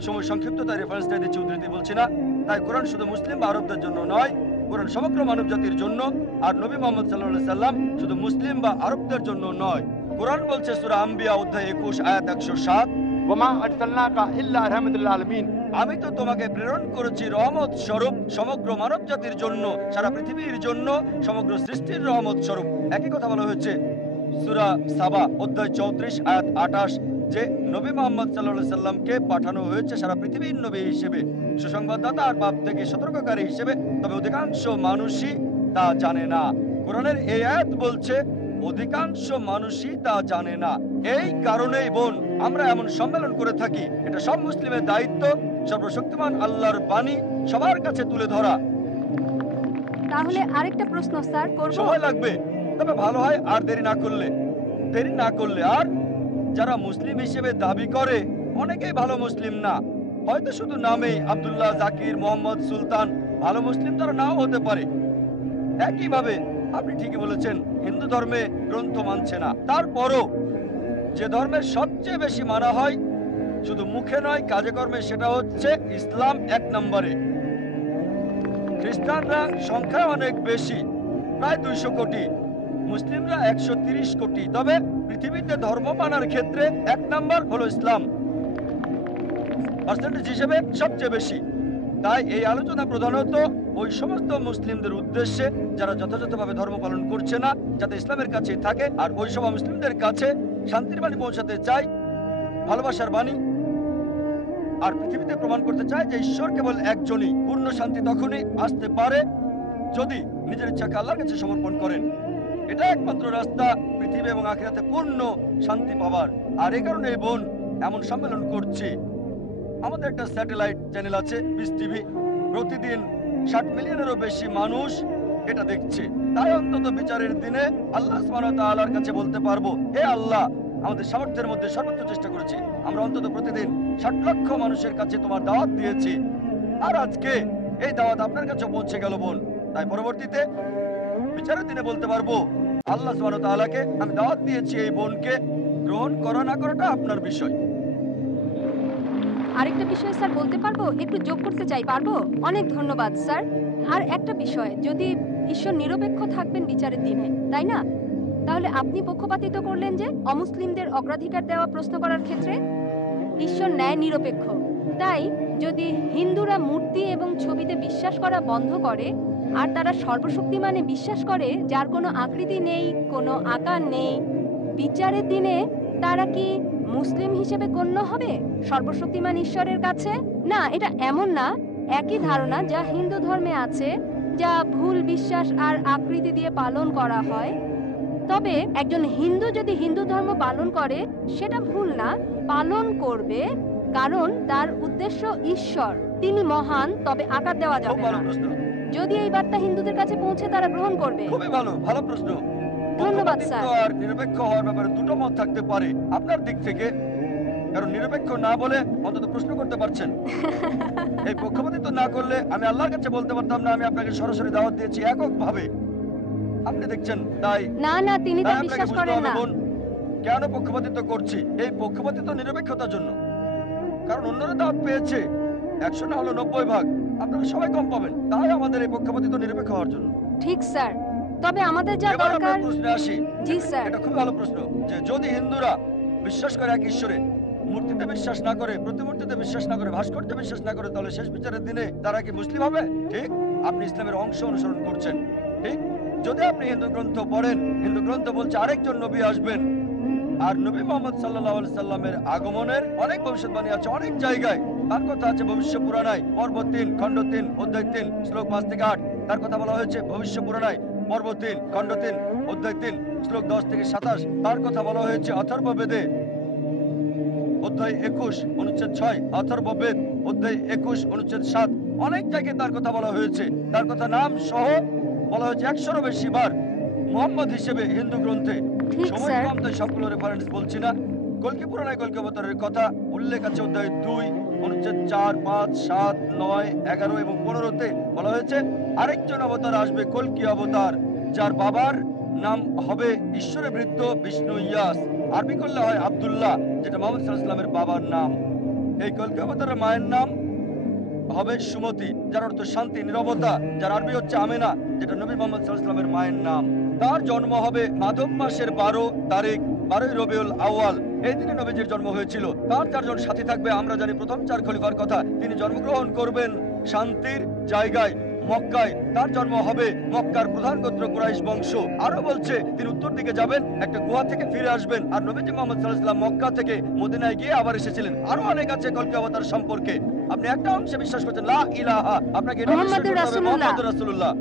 সময় সংক্ষিপ্ত, তাই রেফারেন্সটা দিচ্ছি, উদ্ধৃতি বলছি না। তাই কোরআন শুধু মুসলিম বা আরবদের জন্য নয়, কোরআন সমগ্র মানব জাতির জন্য। আর নবী মুহাম্মদ সাল্লাল্লাহু আলাইহি সাল্লাম শুধু মুসলিম বা আরবদের জন্য নয়। কোরআন বলছে সূরা আম্বিয়া অধ্যায় 21 আয়াত 107, ওয়ামা আরসালনাকা ইল্লা রাহমাতুল আলামিন, আমি তো তোমাকে প্রেরণ করেছি রহমত স্বরূপ সমগ্র মানব জাতির জন্য, সারা পৃথিবীর জন্য, সমগ্র সৃষ্টির রহমত স্বরূপ। একই কথা বলা হয়েছে সূরা সাবা অধ্যায় 34 আয়াত 28, যে নবী মুহাম্মদ সাল্লাল্লাহু আলাইহি সাল্লামকে পাঠানো হয়েছে সারা পৃথিবীর নবী হিসেবে, সুসংবাদদাতা আর পাপ থেকে সতর্ককারী হিসেবে। তবে অধিকাংশ মানুষই তা জানে না। কোরআনের এই আয়াত বলছে অধিকাংশ মানুষই তা জানে না। এই কারণেই বোন আমরা এমন সম্মেলন করে থাকি। এটা সব মুসলিমের দায়িত্ব। সর্বশক্তিমান আল্লাহর বাণী সবার কাছে তুলে ধরা। তাহলে আরেকটা প্রশ্ন স্যার করব? সময় লাগবে, তবে ভালো হয় আর দেরি না করলে। আর যারা মুসলিম হিসেবে দাবি করে অনেকেই ভালো মুসলিম না, হয়তো শুধু নামেই আব্দুল্লাহ, জাকির, মোহাম্মদ, সুলতান। ভালো মুসলিম তারা নাও হতে পারে। একইভাবে আপনি ঠিকই বলেছেন, হিন্দু ধর্মে গ্রন্থ মানছে না, তারপরও যে ধর্মের সবচেয়ে বেশি মানা হয় শুধু মুখে নয় কাজে কর্মে, সেটা হচ্ছে ইসলাম 1 নম্বরে। খ্রিস্টানরা সংখ্যা অনেক বেশি, প্রায় 200 কোটি, মুসলিমরা 130 কোটি। তবে পৃথিবীতে ধর্ম মানার ক্ষেত্রে 1 নম্বর হলো ইসলাম, পার্সেন্টেজ হিসেবে সবচেয়ে বেশি। তাই এই আলোচনা প্রধানত ওই সমস্ত মুসলিমদের উদ্দেশ্যে যারা যথাযথভাবে ধর্ম পালন করছে না, যাতে ইসলামের কাছে থাকে। আর ওই সব মুসলিমদের কাছে শান্তির বাণী পৌঁছাতে চাই, ভালোবাসার বাণী, আর পৃথিবীতে প্রমাণ করতে চায় যে ঈশ্বর কেবল একজনই। পূর্ণ শান্তি তখনই আসতে পারে যদি নিজের ইচ্ছাকে আল্লাহর কাছে সমর্পণ করেন। এটা একমাত্র রাস্তা পৃথিবী এবং আখিরাতে পূর্ণ শান্তি পাওয়ার। আর এই কারণে এই বোন এমন সম্মেলন করছি। আমাদের একটা স্যাটেলাইট চ্যানেল আছে, পিস টিভি। প্রতিদিন 60 মিলিয়নেরও বেশি মানুষ এটা দেখছে। তাই অন্তত বিচারের দিনে আল্লাহ সুবহানাহু ওয়া তাআলার কাছে বলতে পারবো, হে আল্লাহ, আমাদের সামর্থ্যের মধ্যে সর্বোচ্চ চেষ্টা করেছি। আমরা অন্তত প্রতিদিন 60 লক্ষ মানুষের কাছে তোমার দাওয়াত দিয়েছি। আর আজকে এই দাওয়াত আপনার কাছে পৌঁছে গেল বোন। তাই পরবর্তীতে বিচারের দিনে বলতে পারবো, আল্লাহ সুবহানাহু ওয়া তাআলাকে আমি দাওয়াত দিয়েছি, এই বোনকে গ্রহণ করা না করাটা আপনার বিষয়। আরেকটা বিষয় স্যার বলতে পারবো? একটু যোগ করতে চাই, পারবো? অনেক ধন্যবাদ স্যার। আর একটা বিষয়, যদি ঈশ্বর নিরপেক্ষ থাকবেন বিচারের দিনে, তাই না? তাহলে আপনি পক্ষপাতিত্ব করলেন যে অমুসলিমদের অগ্রাধিকার দেওয়া প্রশ্ন করার ক্ষেত্রে। ঈশ্বর ন্যায় নিরপেক্ষ। তাই যদি হিন্দুরা মূর্তি এবং ছবিতে বিশ্বাস করা বন্ধ করে আর তারা সর্বশক্তিমানে বিশ্বাস করে, যার কোনো আকৃতি নেই, কোনো আকার নেই, বিচারের দিনে তারা কি মুসলিম হিসেবে গণ্য হবে সর্বশক্তিমান ঈশ্বরের কাছে? না, এটা এমন না। একই ধারণা যা হিন্দু ধর্মে আছে, যা ভুল বিশ্বাস আর আকৃতি দিয়ে পালন করা হয়। তবে একজন হিন্দু যদি হিন্দু ধর্ম পালন করে, সেটা ভুল না, পালন করবে, কারণ তার উদ্দেশ্য ঈশ্বর, তিনি মহান। তবে আকার দেওয়া খুব যাবে ভালো না। প্রশ্ন, যদি এই বার্তা হিন্দুদের কাছে পৌঁছে, তারা গ্রহণ করবে। খুবই ভালো প্রশ্ন। ধন্যবাদ, পক্ষপাতিত্ব স্যার। আর নিরপেক্ষ হওয়ার ব্যাপারে দুটো মত থাকতে পারে আপনার দিক থেকে, কারণ নিরপেক্ষ না বলে অন্তত প্রশ্ন করতে পারছেন। এই পক্ষপাতিত্ব না করলে আমি আল্লাহর কাছে বলতে পারতাম না আমি আপনাকে সরাসরি দাওয়াত দিয়েছি এককভাবে। আপনি দেখছেন, তাই না, তিনি তা তাই আপনাকে বিশ্বাস বুঝতে করেন হবে না। বোন, কেন পক্ষপাতিত্ব করছি। এই পক্ষপাতিত্ব নিরপেক্ষতার জন্য, কারণ অন্যরা দাওয়াত পেয়েছে 100 না হলো 90 ভাগ, আপনারা সবাই কম পাবেন। তাই আমাদের এই পক্ষপাতিত্ব নিরপেক্ষ হওয়ার জন্য। ঠিক স্যার, তবে আমাদের যা এবার দরকার। আমরা প্রশ্নে আসি। জি স্যার। এটা খুব ভালো প্রশ্ন, যে যদি হিন্দুরা বিশ্বাস করে এক ঈশ্বরে, মূর্তিতে বিশ্বাস না করে, প্রতিমূর্তিতে বিশ্বাস না করে, ভাস্কর্যে বিশ্বাস না করে, তাহলে শেষ বিচারের দিনে তারা কি মুসলিম হবে? ঠিক, আপনি ইসলামের অংশ অনুসরণ করছেন। ঠিক, যদি আপনি হিন্দু গ্রন্থ পড়েন, হিন্দু গ্রন্থ বলছে আরেকজন নবী আসবেন, আর নবী মুহাম্মদ সাল্লাল্লাহু আলাইহি সাল্লামের আগমনের অনেক ভবিষ্যৎবাণী আছে অনেক জায়গায়। তার কথা আছে ভবিষ্য পুরাণায় পর্ব 3 খণ্ড 3 অধ্যায় 3 শ্লোক 5 থেকে 8। তার কথা বলা হয়েছে ভবিষ্য পুরাণায় পর্ব 3 খণ্ড 3 অধ্যায় 3 শ্লোক 10 থেকে 27। তার কথা বলা হয়েছে অথর্ববেদে অধ্যায় 21 অনুচ্ছেদ 6, অথর্ববেদ অধ্যায় 21 অনুচ্ছেদ 7। অনেক জায়গায় তার কথা বলা হয়েছে। তার কথা নাম সহ বলা হয়েছে 100-এরও বেশি বার মুহাম্মদ হিসেবে হিন্দু গ্রন্থে। ঠিক সময় স্যার। কম, তাই সবগুলো রেফারেন্স বলছি না। কল্কি পুরাণায় কল্কি অবতারের কথা উল্লেখ আছে অধ্যায় 2 অনুচ্ছেদ 4, 5, 7, 9, 11 এবং 15-তে বলা হয়েছে আরেকজন অবতার আসবে, কল্কি অবতার, যার বাবার নাম হবে ঈশ্বরে বৃত্ত বিষ্ণু ইয়াস। আরবি করলে হয় আব্দুল্লাহ, যেটা মুহাম্মদ সাল্লাল্লাহু আলাইহি ওয়াসাল্লামের বাবার নাম। এই কল্কি অবতারের মায়ের নাম হবে সুমতি, যার অর্থ শান্তি, নীরবতা, যার আরবি হচ্ছে আমেনা, যেটা নবী মুহাম্মদ সাল্লাল্লাহু আলাইহি ওয়াসাল্লামের মায়ের নাম। তার জন্ম হবে মাধব মাসের 12 তারিখ, 12ই রবিউল আউয়াল। এই দিনে নবীজির জন্ম হয়েছিল। তার 4 জন সাথী থাকবে। আমরা জানি প্রথম 4 খলিফার কথা। তিনি জন্মগ্রহণ করবেন শান্তির জায়গায় মক্কায়। তার জন্ম হবে মক্কার প্রধান গোত্র কুরাইশ বংশ। আরো বলছে তিনি উত্তর দিকে যাবেন, একটা গুহা থেকে ফিরে আসবেন। আর নবীজি মুহাম্মদ সাল্লাল্লাহু আলাইহি ওয়াসাল্লাম মক্কা থেকে মদিনায় গিয়ে আবার এসেছিলেন। আরো অনেক আছে কল্কি অবতার সম্পর্কে। আপনি একটা অংশে বিশ্বাস করছেন লা ইলাহা, আপনাকে এটা বিশ্বাস মুহাম্মাদুর করতে হবে রাসূলুল্লাহ। মুহাম্মাদুর রাসূলুল্লাহ।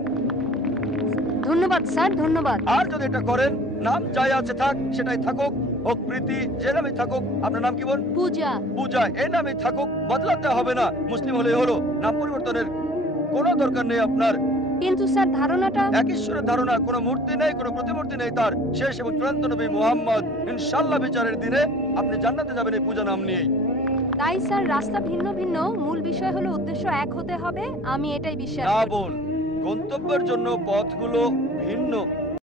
ধন্যবাদ স্যার, ধন্যবাদ। আর যদি এটা করেন, নাম যাই আছে থাক, সেটাই থাকুক, হোক প্রীতি, যে নামই থাকুক। আপনার নাম কি বোন? পূজা। পূজা, এই নামই থাকুক, বদলাতে হবে না। মুসলিম হলেই হলো, নাম পরিবর্তনের কোনো দরকার নেই আপনার। কিন্তু স্যার ধারণাটা এক ঈশ্বরের ধারণা, কোনো মূর্তি নেই, কোনো প্রতিমূর্তি নেই তার। শেষ এবং চূড়ান্ত নবী মুহাম্মদ, ইনশাআল্লাহ বিচারের দিনে আপনি জান্নাতে যাবেন এই পূজা নাম নিয়েই। তাই স্যার রাস্তা ভিন্ন ভিন্ন, মূল বিষয় হলো উদ্দেশ্য এক হতে হবে। আমি এটাই বিশ্বাস না করি। বোন, গন্তব্যের জন্য পথগুলো ভিন্ন,